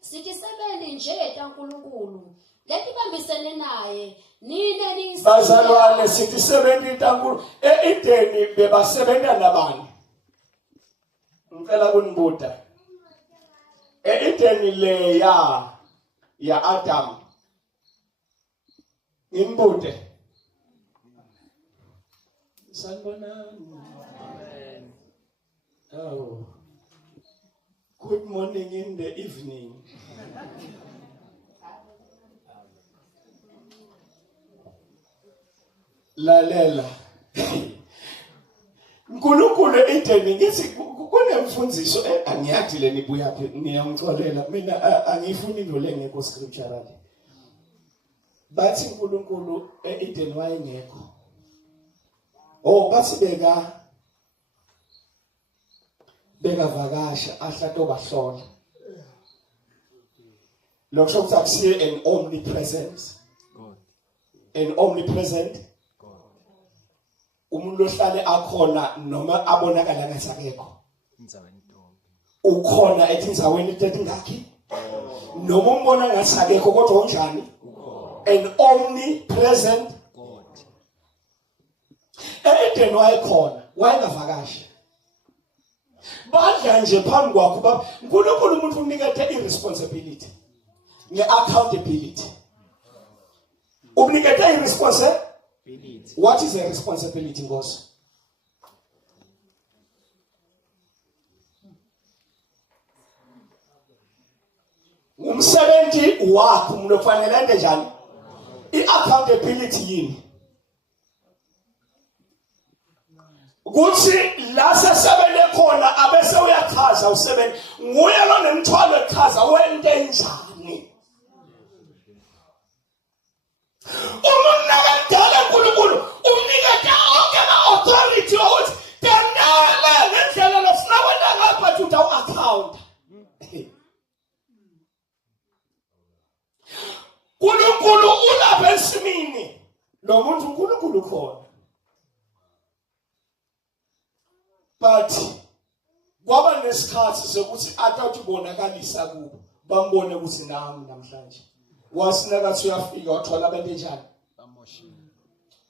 sithi sebendi nje taNkulunkulu letibambisene naye nina nisi bazalwane sithi sebendi taNkulunkulu eIden bebasebenza nabani? Ngicela kunibuza eIden le ya Adam ngimbude sanibonani. Amen. Oh, good morning in the evening. Lalela uNkulunkulu eIden ngithi kunemfundiso angiyathi le nibuya phi niyangixolela mina angifuni into lengekho scriptural. Bathi uNkulunkulu eIden wayengekho. Oh bathi bekavakasha ahlato bahlola. Lokho sokuthi akusiye an omnipresent God. An omnipresent umuntu ohlale akhona noma abonakala ngathi akekho indzaweni yonke ukhona etindzaweni etingakhi noma umbona ngathi akekho kodwa unjani an omnipresent God. eIden wayekhona wayengavakashi badla nje phambi kwakho baba uNkulunkulu umuntu unikethe irresponsibility ngeaccountability unikethe irresponsibility. What is a responsibility ngosi? Umsebenzi wakho umuntu kufanele ende njani? Iaccountability yini? Kuthi la sesebele khona abese uyachaza usebenzi nguye lo nemthwalo echaza wente njani. Umuntu akadala uNkulunkulu umnikeza onke ama-authority ukuthi tenele ngendlela lofuna kwenda ngapha but utawu-account. uNkulunkulu ulapha ensimini lo muntu uNkulunkulu khona. But kwaba nesikhathi sokuthi athathe ubonakalisa kubo bambone ukuthi nami namhlanje wasinakathi uyafika wathola abantu enjani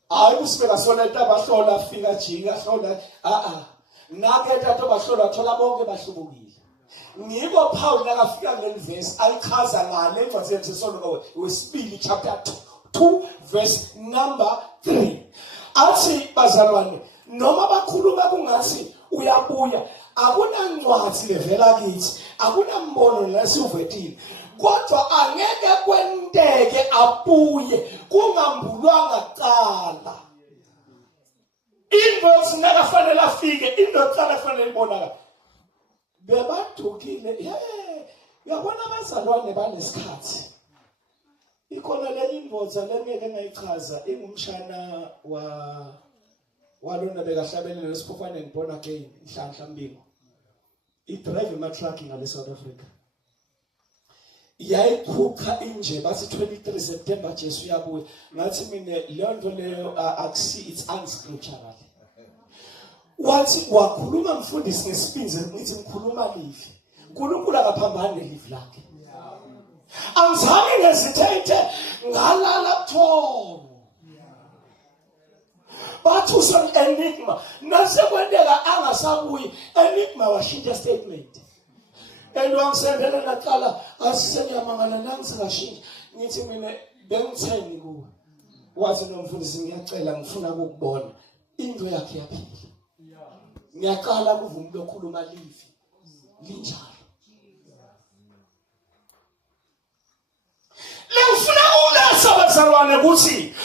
hayi kusibeka sona into abahlola afika jika hlola nake tatho bahlola thola bonke bahlubukile. Ngiko Paul nakafika ngelivesi ayichaza ngale encwadi yaseSolomon wesibili chapter 2 verse number 3 athi bazalwane noma bakhuluma kungathi uyabuya akunancwadi levela kithi akunambono lesiuvetile kodwa angeke kwenteke abuye kungambulwanga kuqala. Into sinakafanele afike into yokuqala kufanele ibonakala bebadukile uyabona abazalwane banesikhathi ikhona le invoza lengeke ngayichaza ingumshana walona bekahlabelele lesiphofaneni born again Nhlanhla Mbingo idrive ama-truck ngale South Africa yayikhupha inje bathi 23 September Jesu uyabuya ngathi mina leyo nto leyo akusi it's unscriptural. Wathi wakhuluma mfundisi ngesibinzi ngithi ngikhuluma livi uNkulunkulu akaphambane livi lakhe angizange ngezithethe ngalala buthongo bathi uson enigma nasekwendeka angasabuyi enigma washintsha statement wangisendele naqala asisenyamangala nangisashintsha ngithi mina bengitheni kuwe wathi nomfundisi ngiyacela ngifuna ukukubona into yakhe yaphila ngiyaqala kuva umuntu okhuluma livi linjalo lengifuna ukulesa bazalwane ukuthi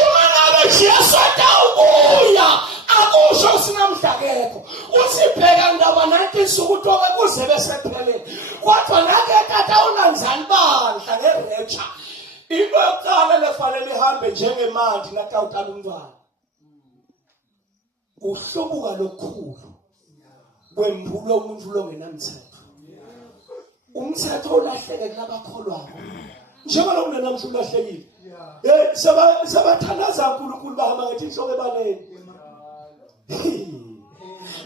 uma ngabe Jesu atawubuya akusho sinamhlakekho uthi bheka ndaba nanti sukutoke kuze besephelele kodwa nake tata unanzani bandla ngerecha into yokuqala lefanele ihambe njengemandi natawutala umntwana kuhlubuka lokukhulu kwembulo umuntu lo ngenamthetho umthetho ulahleke kulabakholwayo njengoba kunenamhla ulahlekile sabathandaza uNkulunkulu bahamba ngethi inhloko ebaleni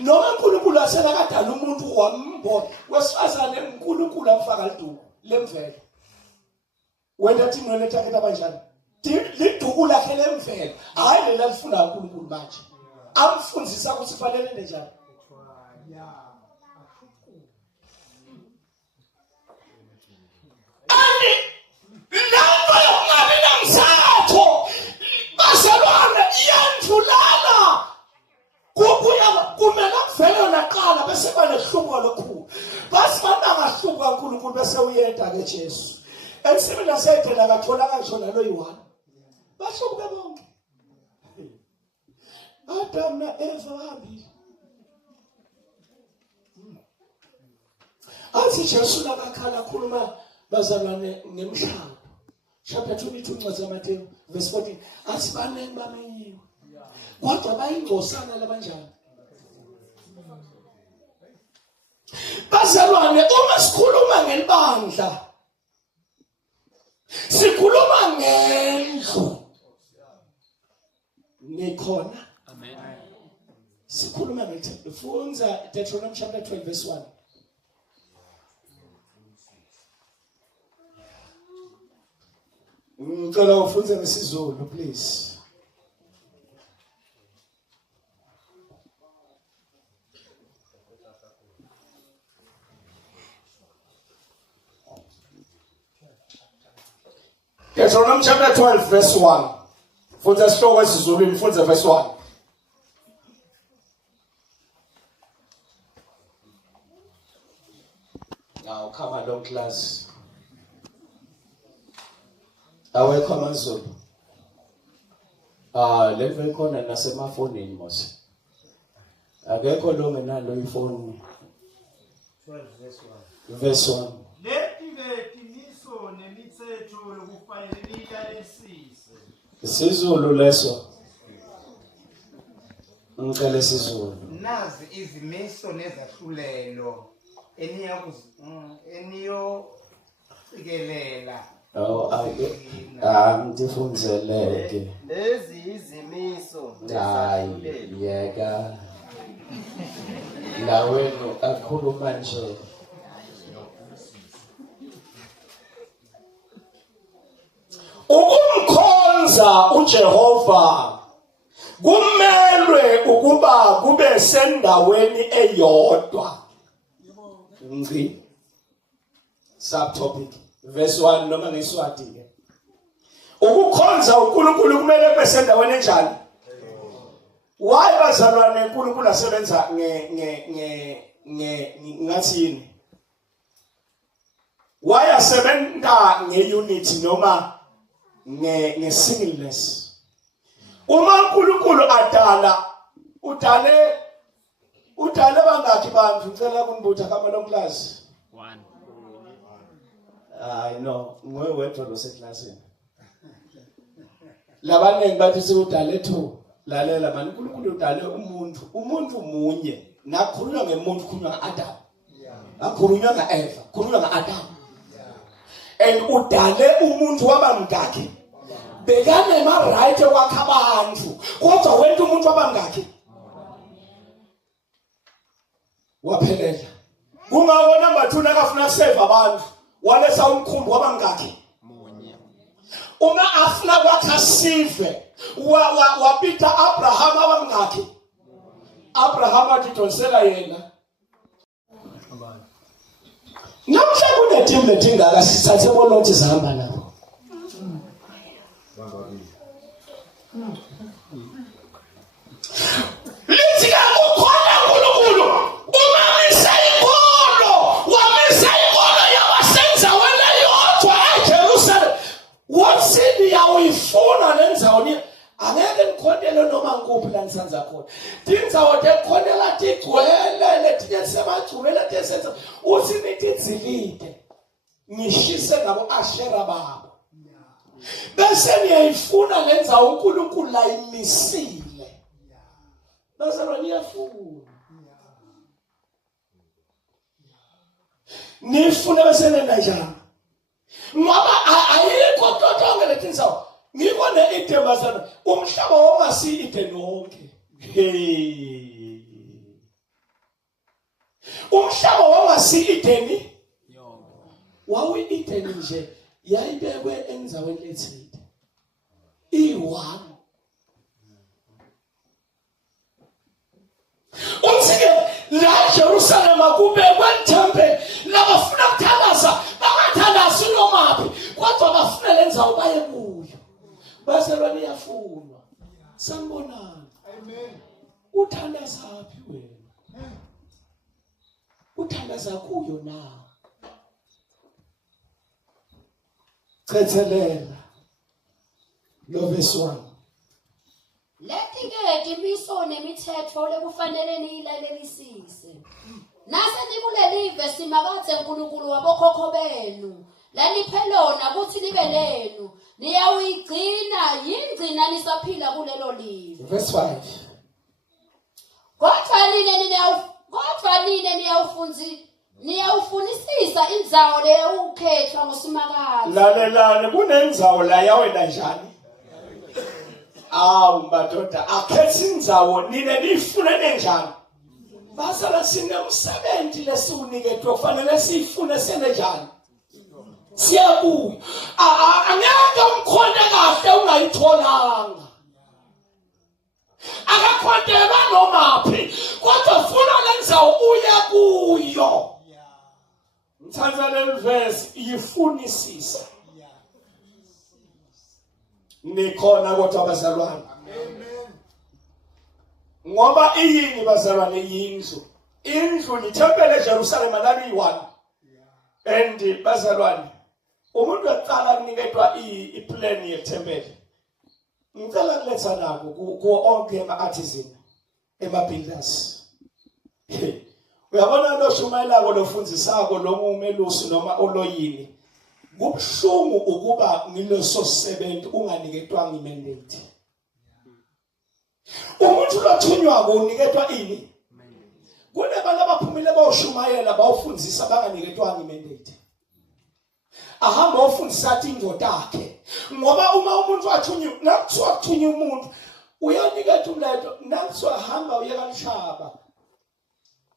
noma uNkulunkulu asela kadala umuntu wambona wesifazane uNkulunkulu amfaka liduku lemvelo wena thi nona etaketa kanjani liduku lakhe lemvelo hayi lela lifuna uNkulunkulu manje amfundisa ukuthi fanele njani Namba ungabi namsatho baselwana iyandlulala kubuya kumela kuvele naqala bese banehlubuka lokhulu basi bangahlubuka uNkulunkulu bese uyenda ke Jesu emsimini naseyedela kathola kanjona lo yi1 bahlubuka bonke Adam na Eva hambile athi Jesu nakakhala khuluma bazalwane ngemhlaba chapter 22 incwadi yaMateyu verse 14 athi banenge bamenyiwe kodwa bayingcosana labanjani bazalwane uma sikhuluma ngelibandla sikhuluma ngendlu nikhona amen sikhuluma ngethemba funza Deuteronomy chapter 12 verse 1 ngicela ufunze ngesizulu please Deuteronomy chapter 12 verse 1 funza isihloko esizulwini funza verse 1 Now come along class awekho amaZulu level khona nasemafonini mose akekho lo ngenalo ifoni 12 verse 1 verse 1 Lethi bethi izimiso nemithetho lokufanele niyilalelisise. isiZulu leso ngicela isiZulu. Nazi izimiso nezahlulelo eniyocikelela. Ndifunzeleke. Lezi izimiso Hayi yeka. Lawenu akhuluma nje. Ukumkhonza uJehova kumelwe ukuba kube sendaweni eyodwa. Ngci. Subtopic verse 1 noma ngeSwati ke. Ukukhonza uNkulunkulu kumele kube sendaweni enjani? Why bazalwane uNkulunkulu asebenza ngathini? Why asebenza ngeunity noma ngesingleness? Uma uNkulunkulu adala udale bangaki bantu ngicela kunibutha kama lomklazi. 1. I know ngowe wedwa lo seclassini. Labanengi bathi siudale 2. Lalela manje uNkulunkulu udale umuntu munye. Nakhulunywa ngemuntu kukhulunywa ngaAdam. Akhulunywa ngaEva, kukhulunywa ngaAdam. And udale umuntu wabamngaki. Bekane ma right wakhe abantu. Kodwa wena umuntu wabamngaki. Waphelela. Kungabona mathuna akafuna save abantu. Walesa umkhumbi wabamngaki. Uma afuna kwakha sive wapita Abraham abamngaki. Abraham athi donsela yena. Namhla kuneteam letingaka sithathe bonothi zihamba nabo. Lithi akukhona uNkulunkulu umamisa inkolo wamisa inkolo yawasenza wena yodwa eJerusalem. Wathini yawuyifuna lenzawo ni angeke nikhonele noma ngikuphi la nisanza khona. Tindzawo tekhonela tigcwele letinye semagcwele tesenza uthi nitizilide ngishise nabo Ashera babo. Bese niyayifuna lenzawo uNkulunkulu la imisile. Bese niyafuna. Nifuna bese nenda njani? Ngoba ayikho tonke letindzawo. Ngibone idema sana umhlaba womasi Eden wonke. Hey. Umhlaba womasi Eden wawu Eden nje yayibekwe enzaweni ethile. I1. Unsike la Jerusalem akubekwe temple labafuna ukuthandaza bangathandazi nomaphi kodwa bafuna lenza ubaye kuyo. Baselwane yafunwa. Sanibonani. Amen. Uthandaza phi wena? Uthandaza kuyo na. Chethelela. Lo verse 1. Lethi-ke imiso nemithetho lekufanele niyilalelisise. Nase nikulelive simakathe uNkulunkulu wabokhokho benu. Laniphe lona kuthi libe lenu. Niyawuyigcina yingcina nisaphila kulelo live. Verse 5. Kodwa nine niyawufunisisa indzawo leyo ukhethwa ngusimakazi. Lalelane kunendzawo la yawena njani? Madoda akhethe indzawo nine nifune njani? Basala sinemsebenzi lesiuniketwe kufanele sifune sene njani? Siyabuya. Angeke umkhonde kahle ungayitholanga. Akakhondela nomaphi kodwa funa lenzawo uye kuyo. Ngithatha le verse iyifunisisa. Nikhona kodwa bazalwane. Ngoba iyini bazalwane yindlu. Indlu ni temple eJerusalem laliyi-1. And bazalwane umuntu waqala kuniketwa iplan yethempeli. Ngicela kuletha nako ku onke ama-artisan ema-builders. Uyabona lo shumayelako lo fundzisako lo ngumelusi noma oloyini Kubhlungu ukuba ngileso sebentu unganiketwanga imandate. Umuntu lothunywa uniketwa ini? Kunabantu abaphumile bawushumayela bawufundisa banganiketwanga imandate. Ahamba ofundisa athi indoda yakhe. Ngoba uma umuntu wathunywa, nakuthiwa kuthunywa umuntu, uyaniketha umlayezo, nakuthiwa hamba uye kaNhlaba.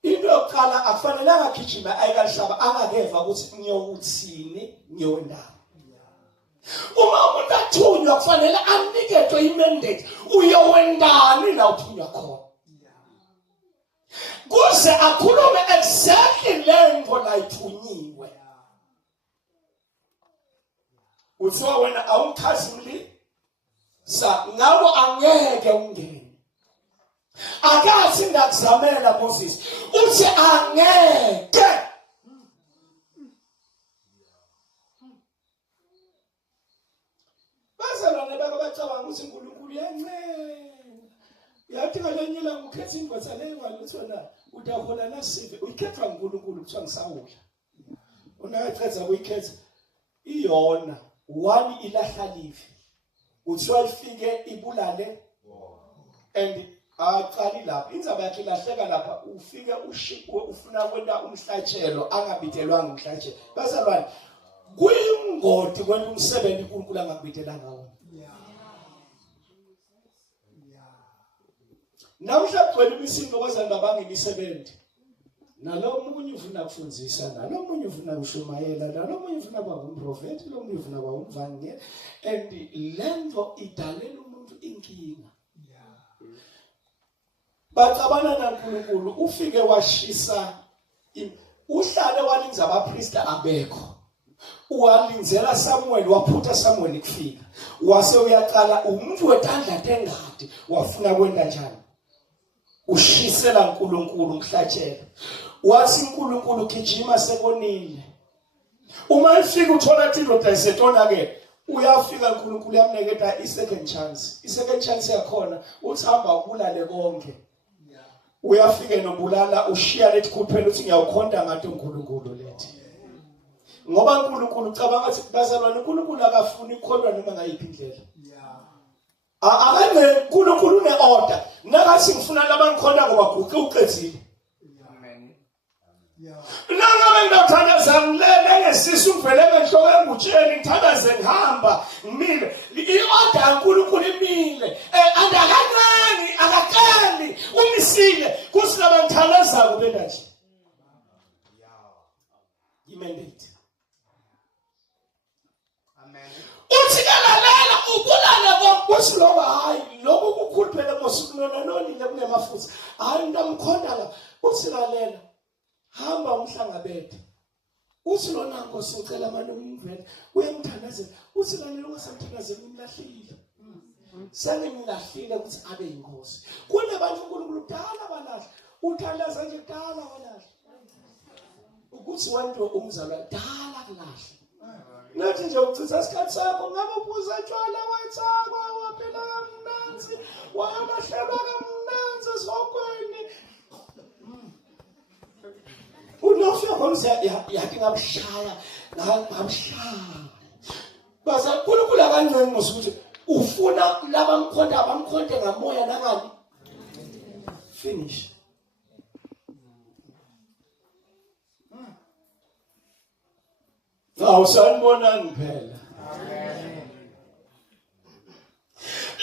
Into yokuqala akufanelanga agijima aye kaNhlaba angakeva ukuthi ngiyokuthini ngiyondaba. Uma umuntu athunywa kufanele aniketwe imandate uyowendani la uthunywa khona. Kuze akhulume exactly lento la ithunyiwe. Uthiwa wena awumkhazimli sa ngawo angeke ungene. Akathi ngakuzamela Moses uthi angeke. Bazalwane bake bacabanga ukuthi uNkulunkulu uyancela. Uyathi ngalenyela ngikhetha ingwetha leyo ngalothona udahola nasive uyikhethwa uNkulunkulu kuthiwa ngisawula. Unaqedza ukuyikhetha iyona one ilahla live. Uthiwa ifike ibulale and aqali lapha indzaba yakhe ilahleka lapha ufike ushikwe ufuna kwenda umhlatshelo angabitelwanga umhlatshelo. Bazalwane kuyingodi kwenda umsebenzi uNkulunkulu angabitelanga wona. Namhla kugcwele imisindo kwazana bangemisebenzi. Nalo umunye ufuna kufundisa, nalo umunye ufuna ukushumayela, nalo umunye ufuna kuba umprofeti, lo umunye ufuna kuba umvangeli, and lento idalela umuntu inkinga. Bacabana naNkulunkulu ufike washisa uhlale walinza abapriest abekho. Uwalinzela Samuel waphutha Samuel kufika. Wase uyaqala umuntu wetandla tengadi wafuna kwenda njani. Ushisela uNkulunkulu umhlatshelo. Wathi uNkulunkulu gijima sekonile. Uma ifika uthola indoda isetona ke uyafika uNkulunkulu yamniketa i-second chance. I-second chance yakhona uthamba ubulale konke. Uyafika nobulala ushiya lethi kuphela uthi ngiyawukhonda ngathi uNkulunkulu lethi. Ngoba uNkulunkulu ucabanga ukuthi bazalwane uNkulunkulu akafuni ukukholwa noma ngayiphi indlela. Akane uNkulunkulu une-order. Nakathi ngifuna labangikhonda ngoba guqe uqedzile. Nangabe ngithandaza ngilele ngesisi uvele ngenhloko engutsheni ngithandaze ngihamba ngimile i-order kaNkulunkulu imile andakancane akakali umisile kuthi labangithandaza kubenda nje imandate. Amen. Uthi kalalela ubulale konke lo hayi lokho kukhulu phela mosukunona nonile kunemafutha hayi ntamkhonda la uthi lalela hamba umhlangabethe uthi lona Nkosi ngicela manje umvele uyamthandazela uthi lalela ungasamthandazeli umlahlile sengimlahlile ukuthi abe inkosi. Kunabantu uNkulunkulu kudala balahla uthandaza nje kudala walahla ukuthi wento umzalwa dala kulahla. Nathi nje ukuchitha isikhathi sakho ngabe ubuza tshwala wayithakwa waphela kamnanzi walahlelwa kamnanzi esokweni. Unofika khona yathi ngabshaya ngabshaya. Basa uNkulunkulu akancane ngosuthi ufuna labamkhonda abamkhonde ngamoya nangani. Finish. Sanibonani phela. Amen.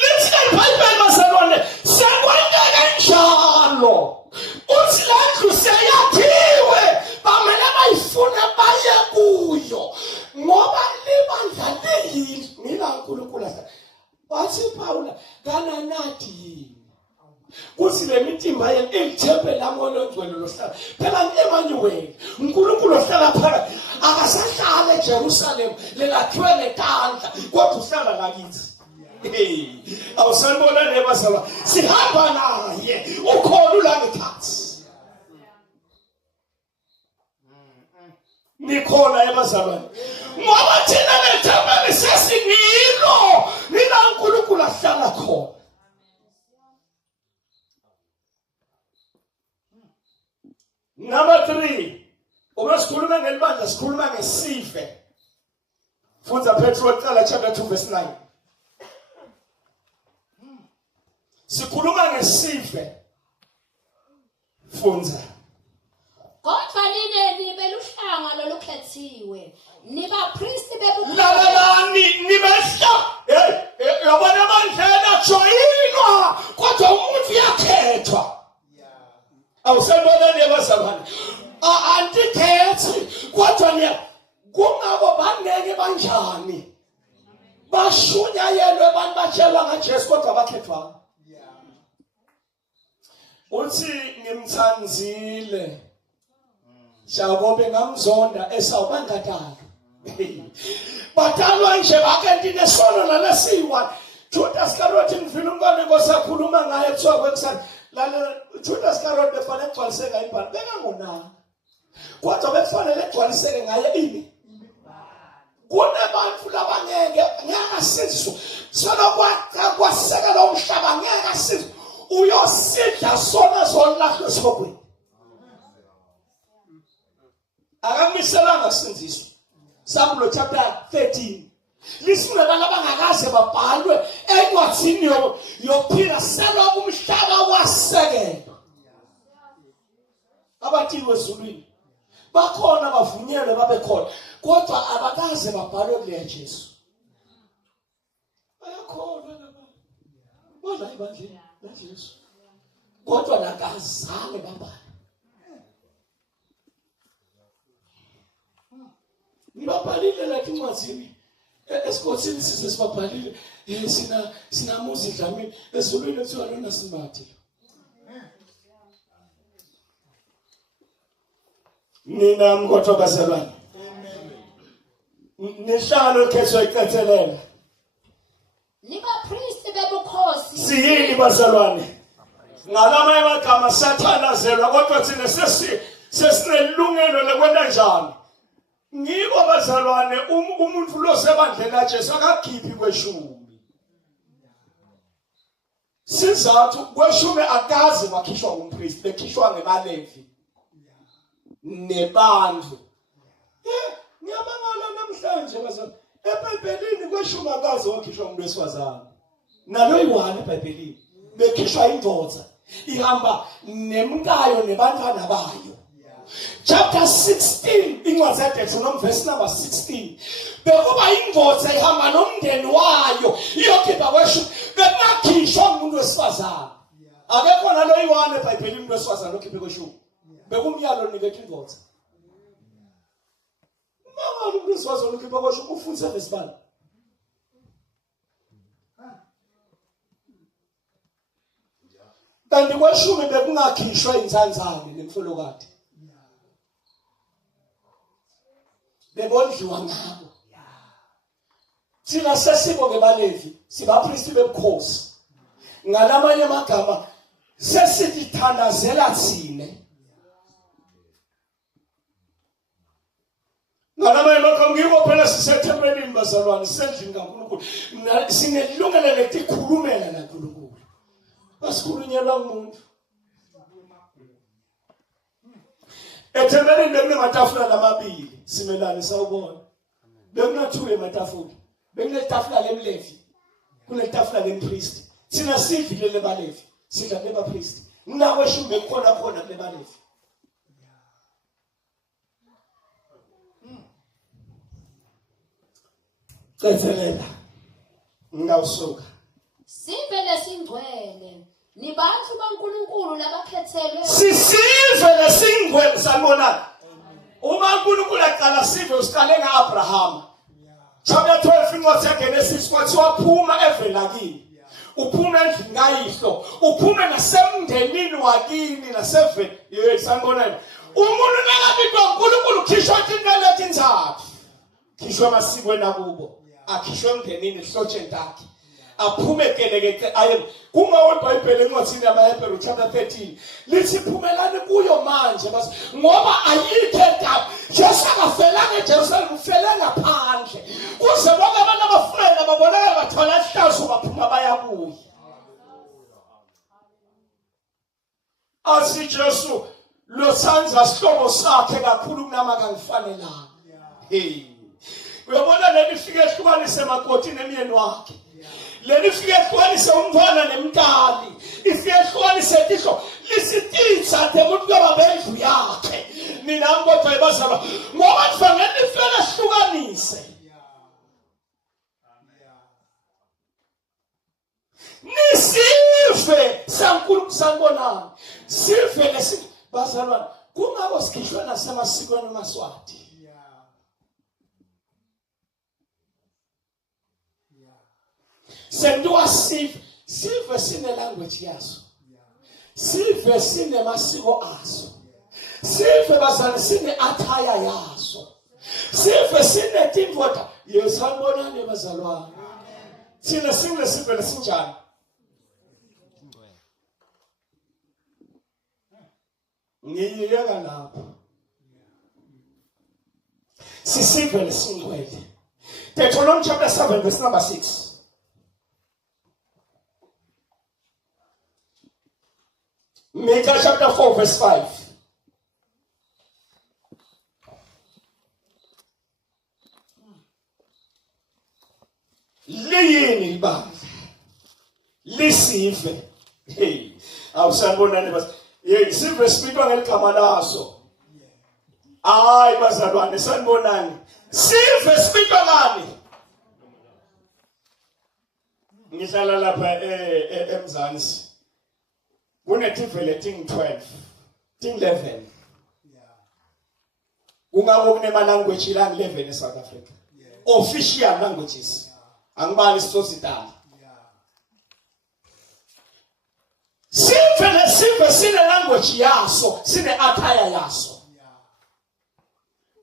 Lithi iBhayibheli bazalwane sekwenzeka njalo. Uthi landlu seyakhiwe bamele bayifuna baye kuyo ngoba libandla lehili mina uNkulunkulu asha. Wathi Paula kananathi kuthi le mitimba yelithempeli lamolongcwele lohlala phela ngeManuel uNkulunkulu ohlala phakathi akasahlala eJerusalem lelakhiwe ngetandla kodwa uhlala lakithi. Hey, awusanibona nebazalwa sihamba naye ukhona ulangiphansi. Nikhona ebazalwane ngoba thina lethempeli sesingilo nina uNkulunkulu ahlala khona. Number 3, uma sikhuluma ngelibandla sikhuluma ngesive. Fundza Petro chapter 2 verse 9. Sikhuluma ngesife. Fundza. Kodwa nine beluhlanga lolukhethiwe. Niba priest bebukhona. La nimehla. Yabona mandlela joyinwa kodwa umuntu uyakhethwa. Awusebona nebazalwane. Antikhethi kodwa kungabo bangeke banjani. Bashunyayelwe abantu batshelwa ngaJesu kodwa bakhethwa. Uthi ngimthanzile. Shabo bengamzonda Esau bangadala. Badalwa nje bakenti nesono nalesiwa. Judas Iscariot ngifuna umntwana ngosakhuluma ngaye kuthiwa kwekusani. Lana Judas Iscariot befanele egcwaliseke ngayibhani bengangonanga. Kodwa befanele egcwaliseke ngaye ini. Kunabantu labangeke ngiyakasizwa. Sona kwaseka lo mhlaba ngiyakasizwa. Uyosidla sona zonlahlo sobwe. Akamiselanga sinziswa. Samuel chapter 13. Lisifuna abantu abangakaze babhalwe encwadini yophila selwa umhlaba wasekelwa. Abathiwe ezulwini bakhona bavunyelwe babe khona kodwa abakaze babhalwe kule Jesu. Bayakhona abantu. Badla ibandla laJesu. Kodwa nakazange babhalwe. Ngibabhalile la incwadi esikhothini sisibabhalile sina muzi dlamini ezulwini kuthiwa lona simathi. Nina mkodwa bazalwane. Nishalo kesho ikathelele. Niba priest bebukhosi. Siyini bazalwane. Ngalama emagama Sathana zelwa kodwa thina sesinelungelo lekwenda njani. Ngibo bazalwane umuntu lo sebandle laJesu akakhiphi kweshumi. Sizathu kweshumi akaze wakhishwa umpriest bekhishwa ngeBalevi. Nebandlu. Ngiyabangala namhlanje bazalwane. eBhayibhelini kweshumi akaze wakhishwa umuntu wesifazane. Nalo yiwani eBhayibhelini. Bekhishwa indoda. Ihamba nemkayo nebantwana bayo. Chapter 16 incwadi yaDeuteronomy verse number 16 bekuba indoda ihamba nomndeni wayo iyokhipha kweshumi bekunakhishwa umuntu wesifazane. Akekho nalo yiwani eBhayibhelini umuntu wesifazane okhiphe kweshumi. Bekumyalo nikethe indoda. Mama umuntu wesifazane okhipha kweshumi ufundise vesibani. Kanti kweshumi bekungakhishwa inzanzane nemfolokati. Bebondliwa ngabo. Thina sesibo ngeBalevi, sibapristi bebukhosi. Ngalamanye amagama sesithandazela thine. Ngalamanye amagama ngiko phela sisethempelini bazalwane sendlini kaNkulunkulu. Sinelungelo letikhulumela naNkulunkulu. Basikhulunyelwa umuntu. Ethembeleni bekunamatafula lamabili simelane sawubona. Bekunathuwe ematafula. Bekunetafula leMlevi. Kunetafula leMpriest. Sina sidlile leBalevi. Sidla leBapriest. Nginaweshumi bekhona khona leBalevi. Cethelela. Ngawusuka. Sive lesingcwele. Nibantu baNkulunkulu labakhethelwe. Sisive lesingcwele sanibona. Uma uNkulunkulu aqala sive usiqale ngaAbraham. Chapter 12 incwadi yaGenesis kwathi waphuma evela kini. Uphume endlini kayihlo, uphume nasemndenini wakini naseveni. Sanibona. Umuntu nakabikwa uNkulunkulu khishwa indawo ezintathu. Khishwa masikweni akubo. Akhishwe emndenini ihlotshe ntakhe. Aphume keleke aye kuma weBhayibheli encwadini yamaHebheru chapter 13 lithi phumelani kuyo manje basi ngoba ayikho endaba Jesu akafelanga eJerusalem ufele ngaphandle kuze bonke abantu abafuna babonakala bathola ihlazo baphuma bayabuya. Asi Jesu lo tsanza sihlobo sakhe kakhulu kunama kangifanelanga. Hey Uyabona leli fike ehlukanise emakoti nemyeni wakhe. Leli fike ehlukanise umntwana nemntali. Ifike ehlukanise tihlo lisititsa temuntu kwababendlu yakhe. Nina kodwa ebazalwa ngoba kufanele ifike ehlukanise. Nisife sankulu sanibonani. Sife lesi bazalwane kungako sikhishwa nasemasikweni eMaswati. Sendiwa sive sine language yaso. Sive sine masiko aso. Sive bazalwane sine attire yaso. Sive sine tindvoda yesanibonani bazalwane. Thina singile sive lesinjani. Ngiyeka lapho. Sisive lesingcwele. Deuteronomy chapter 7 verse number 6. Micah chapter 4 verse 5. Liyini ibandla. Lisive. Hey, awusanibonani bas. Sive sipitwa ngeligama laso. Hayi bazalwane sanibonani. Sive sipitwa ngani? Ngihlala lapha eMzansi. Kunetivele ting 12, ting 11. Kungako kunema language ilang 11 eSouth Africa. Official languages. Angibali isitsotsidala. Sive sine language yaso, sine attire yaso.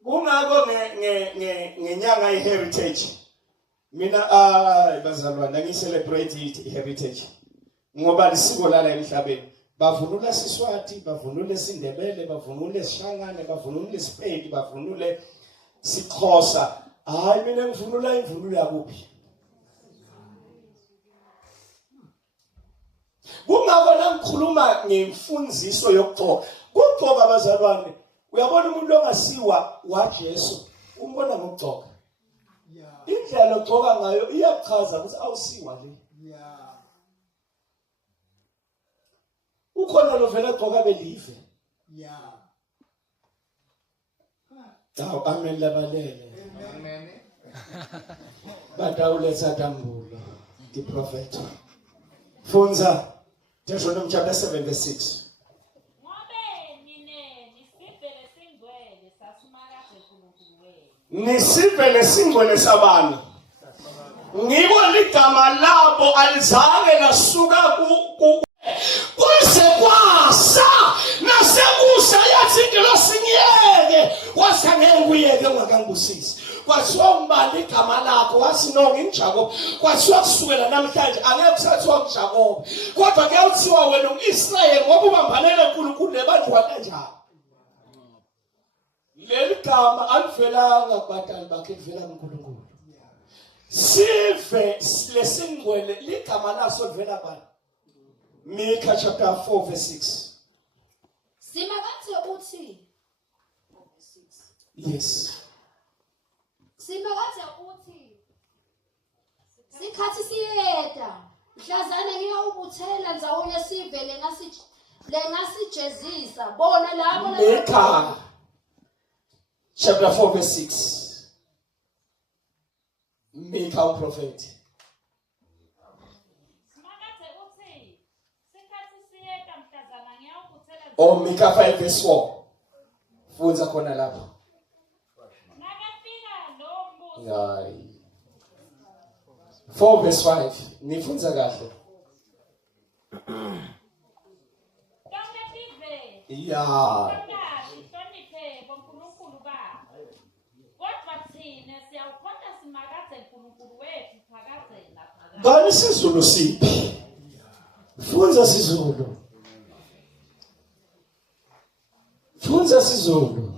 Kungako ngenyanga heritage. Mina bazalwane ngicelebrate heritage. Ngoba lisiko lala emhlabeni. Bavunula Siswati, bavunule Sindebele, bavunule Sishangane, bavunule Sepedi, bavunule Sixhosa. Hayi mina ngivunula imvunulo yakuphi. Kungabona ngikhuluma ngemfundiso yokugcoka. Ukugcoka abazalwane, uyabona umuntu ongasiwa waJesu, umbona ngokugcoka. Indlela ogcoka ngayo iyachaza ukuthi awusiwa le. Ukhona lo vele egcoka belive. Hawu amen labalele. Amen. Badawuletha dambulo the prophet. Funza Deuteronomy chapter 7 verse 6. Nisivele singcwele sabani. Ngibo ligama labo alizange lasuka ku kwase kwasa nasekusa yathi ngelo singiyeke wasangeke uyeke ungakangibusisi. Kwathiwa umbali igama lakho wathi no nginjakobo. Kwathiwa kusukela namhlanje angeke kusathiwa ngijakobo. Kodwa kuyawuthiwa wena uIsrayeli ngoba ubambanele uNkulunkulu lebantu kanjani. Leli gama alivelanga kubadali bakhe livela kuNkulunkulu. Sive lesingcwele ligama laso livela bani? Micah chapter 4 verse 6. Simakathe uthi. Yes. Simakathe uthi. Sikhathi siyeda. Mhlazane ngiyawubuthela ndzawonye sive lengasijezisa. Bona labo Micah chapter 4 verse 6. Micah prophet. Oh, Micah 5 verse 4. Funza khona lapho. Hayi. 4 verse 5. Nifunza kahle. Yeah. Bani siZulu siphi? Funza siZulu. Funza siZulu.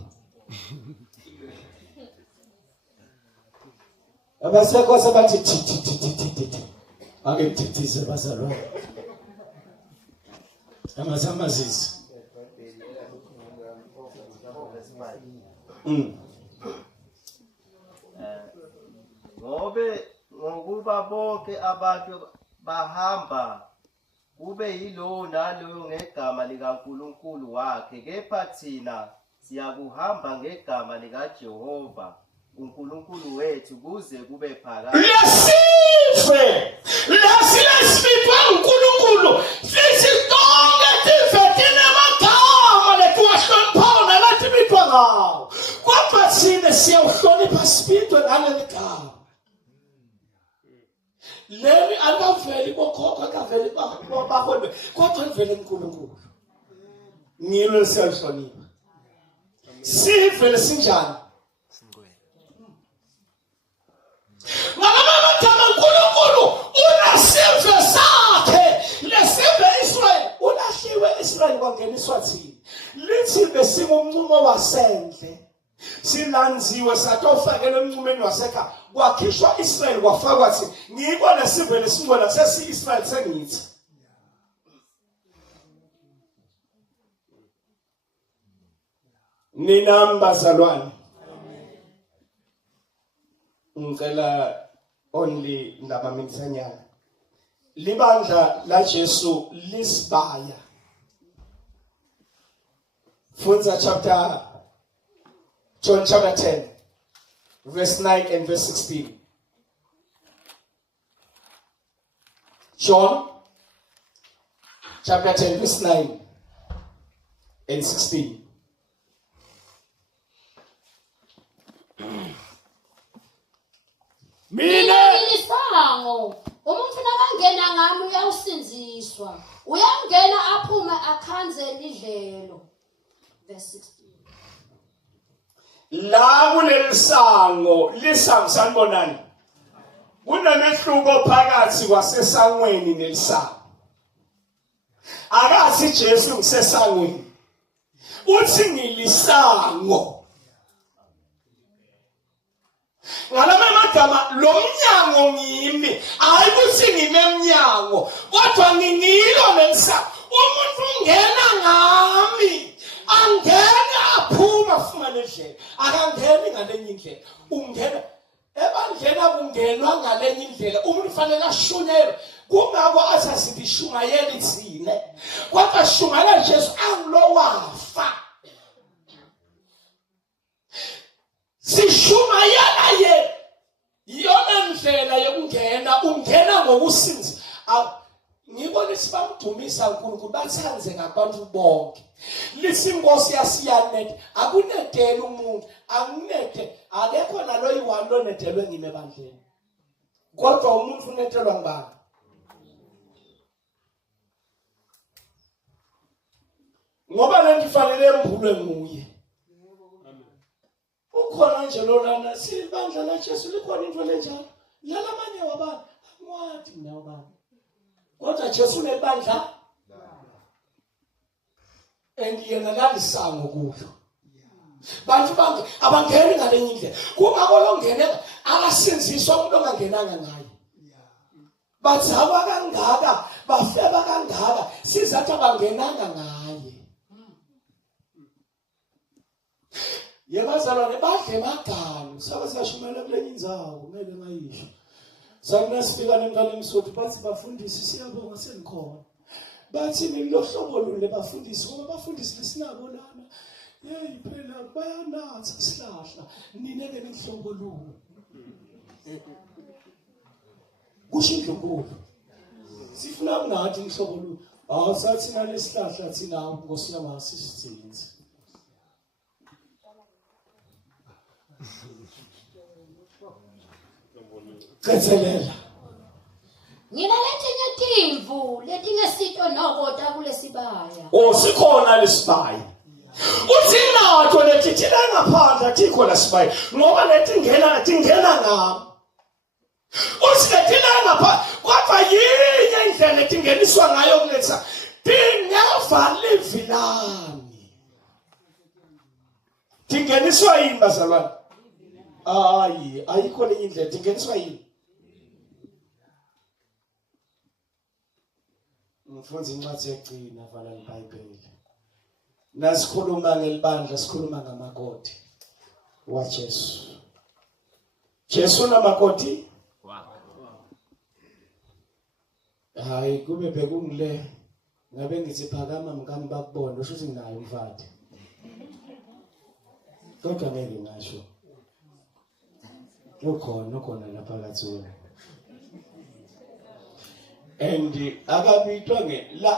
Abasekho sabathi thi. Ake ngithithize bazalwane. Amazamazizi. bonke abantu bahamba kube yilowo nalowo ngegama likaNkulunkulu wakhe, kepha thina siyakuhamba ngegama likaJehova uNkulunkulu wethu kuze kube phakade. Lesizwe lesiphiwa uNkulunkulu sithi sonke sivethe namagama letiwahloniphayo nalathi bitwa ngawo, kodwa thina siyawuhlonipha sibitwe ngaleli gama. Leli akaveli bokhokho, akaveli baholi, kodwa livele uNkulunkulu. Ngilo siyalihlonipha. Sivele sinjani? Ngamagama uNkulunkulu unasizwe sakhe, lesizwe Israyeli. Ulahliwe Israyeli kwangeniswa thina. Lithi besingumncumo wasendle, silanziwe satofakela emncumeni wasekhaya, kwakhishwa Israyeli kwafakwa thina. Ngikho lesizwe lesingona sesi-Israyeli sengithi. Nina bazalwane, ngicela only ndaba minthanyana. Libandla la Jesu lisibaya. Funza John chapter 10, verse 9 and verse 16. John chapter 10, verse 9 and 16. Mina ngilisango, umuntu nakangena ngami uyawusinziswa, uyangena aphume akhanze lidlelo. Verse 16. La kulelisango lisango sanibonani. Kunemehluko phakathi kwasesangweni nelisango. Akathi Jesu ngisesangweni. Uthi ngilisango. Ngalama magama lo mnyango ngimi, hayi ukuthi nginemnyango, kodwa ngingilo nelisango. Umuntu ungena ngami, angena aphuma afumane indlela, akangeni ngalenye indlela. Ungena ebandleni kungenwa ngalenye indlela, umuntu fanele ashunyelwe. Kungako asasithi shumayeli thine, kodwa shumayela Jesu angilo wafa. Sishumayela ye yona ndlela yokungena, ungena ngokusinza. Ngibona sibamdumisa uNkulunkulu, bathanze ngabantu bonke. Lisinkosi yasiyanethe, akunedele umuntu, akunethe, akekho nalo yi-1 lonedelwe ngime ebandleni. Kodwa umuntu unethelwa ngibani? Ngoba lento ifanele embulwe nguye. Ukhona nje lolana sibandla la Jesu likhona into lenjalo. Lalamanye wabantu ngwathi mina wabantu. Kodwa Jesu unebandla yena lalisango kulo. Bantu banke abangeni ngalenye indlela. Kungako longena akasinziswa umuntu ongangenanga ngaye. Bazawa kangaka, bafeba kangaka, sizathi abangenanga ngaye. Yebazalwane badle magani, saba siyashumela kulenye indzawo, kumele ngayisho. Sakunasifika nemntwana emsotho bathi bafundisi siyabonga senikhona. Bathi nilohlobo lule bafundisi, ngoba bafundisi lesinabo lana. Hey phela bayanatha sihlahla, nineke nihlobo lule. Kusho indlunkulu. Sifuna ungathi ihlobo lule. Sathi nalesihlahla thina Nkosi yami asisithinzi. Kethelela. Ngina letinye timvu letingesito nokota kulesibaya. Sikhona lesibaya. Uthi nato lethi thina ngaphandle atikho lesibaya, ngoba lethi tingena ngami. Uthi thina ngaphandle, kodwa yinye indlela etingeniswa ngayo kuletha tingavali vilani. Tingeniswa yini bazalwane? Ayikho lenye indlela tingeniswa yini? Mfunzi incwadi yegcina vala iBhayibheli. Nasikhuluma ngelibandla, sikhuluma ngamakoti wa Jesu. Jesu namakoti hayi kube bekungile ngabe ngithi phakama mkami bakubona usho ukuthi nginayo umfati kodwa ngeke ngasho ukhona lapha kathula and akabitwa la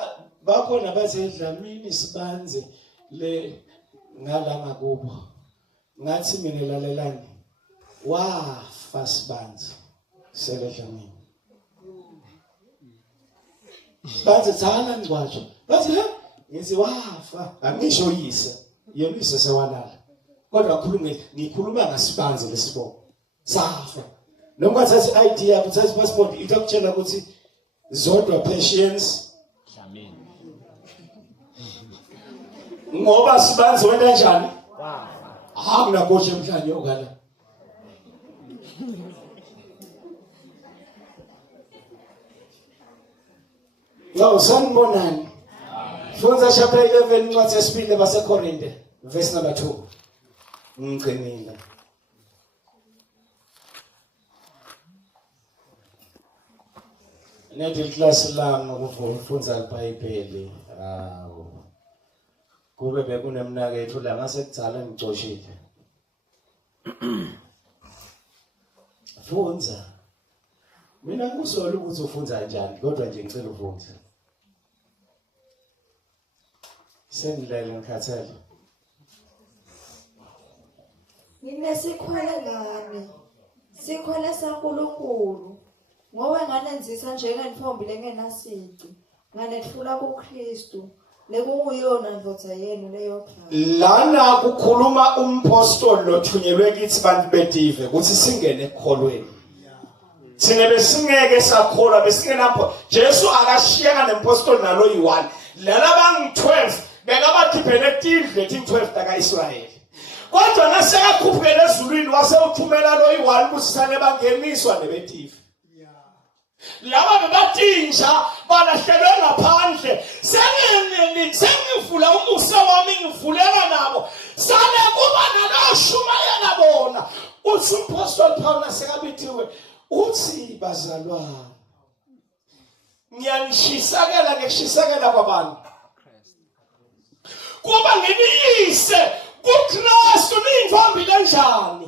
bakhona basedlamini sibanze le ngala ngakubo ngathi mina lalelani wafa sibanze seledlamini bathi thana ngcwatsho bathi ngithi wafa angisho yise yena uyise sewalala kodwa ngikhuluma ngasibanze lesibongo safa noma uthatha i-ID yakho uthatha passport itakutshela ukuthi zodwa patience dlamini ngoba sibanze wena kanjani wafa kunakoshe emhlanje okala no sanibonani Funza chapter 11 incwadi yesibili baseKorinte verse number 2 ngcinile Nedi class lami ukufunza iBhayibheli kube bekunemnaka ethu la ngasekudzala ngicoshile Funza mina ngisola ukuthi ufunza kanjani kodwa nje ngicela ufunze Sendilele ngikhathele Nginesikhwele ngani sikhwele saNkulunkulu ngoba nganenzisa njengentombi lengenasici nganethula kuKristu lekunguyona ndvodza yenu leyo lana kukhuluma umpostoli lothunyelwe kithi bantu beDive ukuthi singene ekholweni Thina besingeke sakholwa besingenapho Jesu akashiyana nempostoli nalo yi1 lana bangi12 bekabakhiphele eTive 12 takaIsrayeli kodwa naseyakhuphele ezulwini wasewuthumela lo yi1 ukuthi sane bangeniswa nebeDive laba bebatinja balahlelwe ngaphandle sengivula umusa wami ngivulela nabo sale kuba naloshumayela bona uthi umpostoli Paul sekabithiwe uthi bazalwane ngiyanishisakela ngeshisakela kwabantu kuba ngiyise kuKristu nindvombi kanjani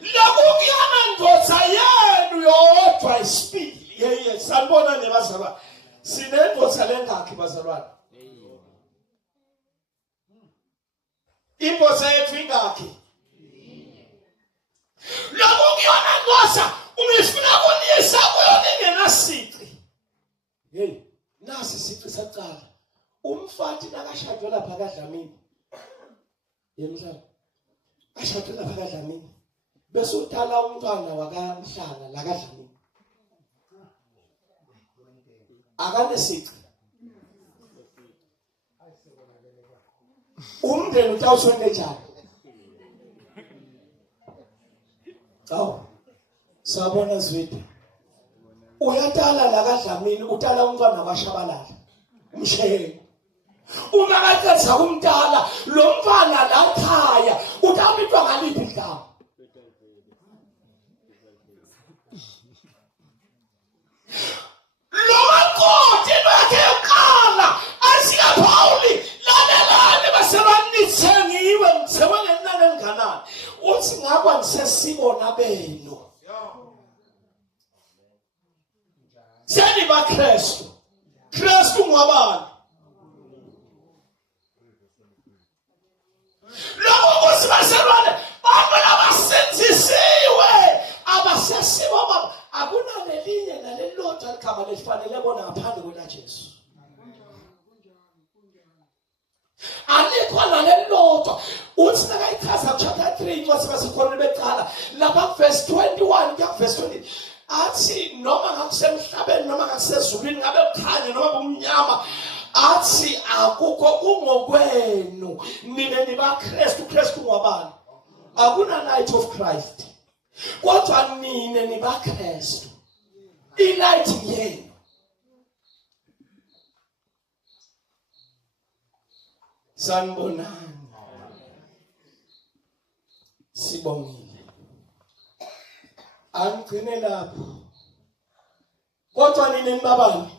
lokuyana ndvodza yenu yodwa isibili yeye sanibona nebazalwane sinendvodza lengakhi bazalwane indvodza yethu ingakhi lokuyana ndvodza ungifuna kunisa kuyo ningenasici hey nasi isici saqala umfati nakashadwe lapha kaDlamini yemhlaba ashadwe lapha kaDlamini bese uthala umntwana wakaMhlanga la kaDlamini akanesici umndeni utawushone njani sabona zwidi uyatala la kaDlamini utala umntwana kwaShabalala umshayeli uma kathatha umntala lo mfana la khaya utawubitwa ngaliphi igama lo makoti bakhe uqala asika Pauli lalelani basebanithengiwe ngitsewe ngenani enganani uthi ngakwa ngisesibona beno seni baKristu Kristu ngwabani lokho kusibaselwane bamona basenzisiwe abasesibo baba akunanelinye nalelodwa ligama lifanele bona ngaphandle kwelaJesu alikho nalelodwa uthi nakayichaza chapter 3 incwadi baseKorinte beqala lapha verse 21 kuya verse 20 athi noma ngakusemhlabeni noma ngakusezulwini ngabe kukhanya noma kumnyama athi akukho ungokwenu nine nibaKristu Kristu ngwabani akuna light of Christ kodwa nine nibaKristu ilight yenu sanibonani sibongile angcine lapho Kodwa nini babani?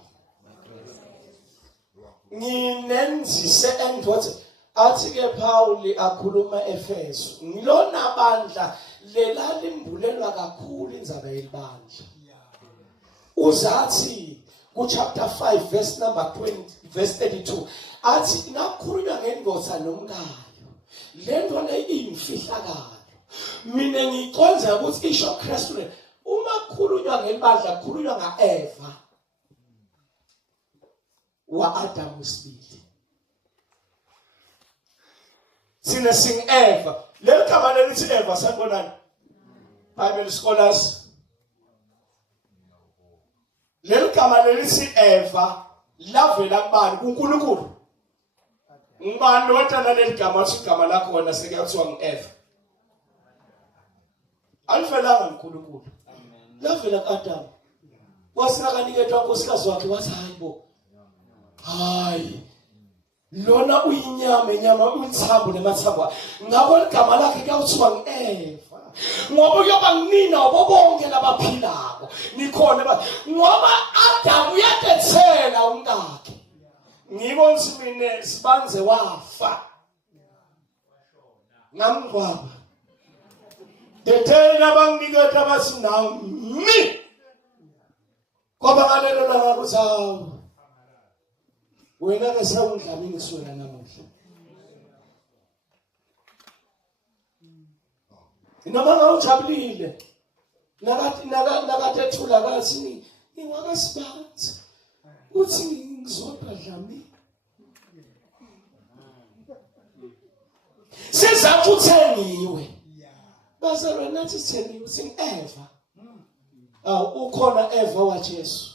Nginenzise endvothi athi ke Paul akhuluma Efeso. Ngilona bandla lelalimbulelwa kakhulu indzaba yelibandla. Uzathi ku chapter 5 verse number 20 verse 32 athi nakhulunywa ngendvodza nomkayo. Lento le iyimfihlakalo. Mina ngiqonza ukuthi isho Kristu uma kukhulunywa ngelibandla kukhulunywa ngaEva wa Adam wesibili. Sine sing Eva. Leli gama lelithi Eva sanibonani? Bible scholars. Leli gama lelithi Eva lavela kubani? kuNkulunkulu. Ngubani watana leli gama athi igama lakho wena sekuyathiwa ngiEva? Alifelanga uNkulunkulu. Lavela kuAdam. Wasinakanikethwa unkosikazi wakhe wathi hayibo. Hayi. Lona uyinyama uyithambo nemathambo. Ngabo igama lakhe kuyathiwa ngiEva. Ngoba kuyoba nginina bonke labaphilako. Nikhona ngoba Adam uyatethela umkakhe. Ngibonisa mina sibanze wafa. Ngamngcwaba. Detela banginiketha bathi nami. Ngoba ngalelo langa kuzawo. Wena ke sawundlami ngiswela namuhla. Noma ngawujabulile. Nakatethula kathi ngingakasibanzi. Uthi ngizodwa dlami. Sizathu uthengiwe. Bazalwa nathi sithengiwe sing Eva. Ukhona Eva waJesu.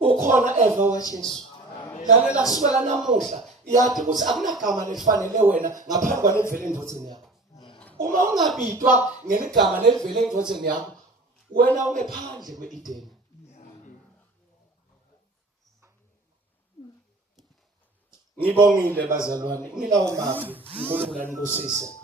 Ukhona Eva waJesu. Lalela kusukela namuhla yathi ukuthi akunagama lelifanele wena ngaphandle kwalevele endvodzeni yakho. Uma ungabitwa ngeligama lelivele endvodzeni yakho wena ungephandle kweEden. Ngibongile bazalwane ngilawo mavi uNkulunkulu anikosise.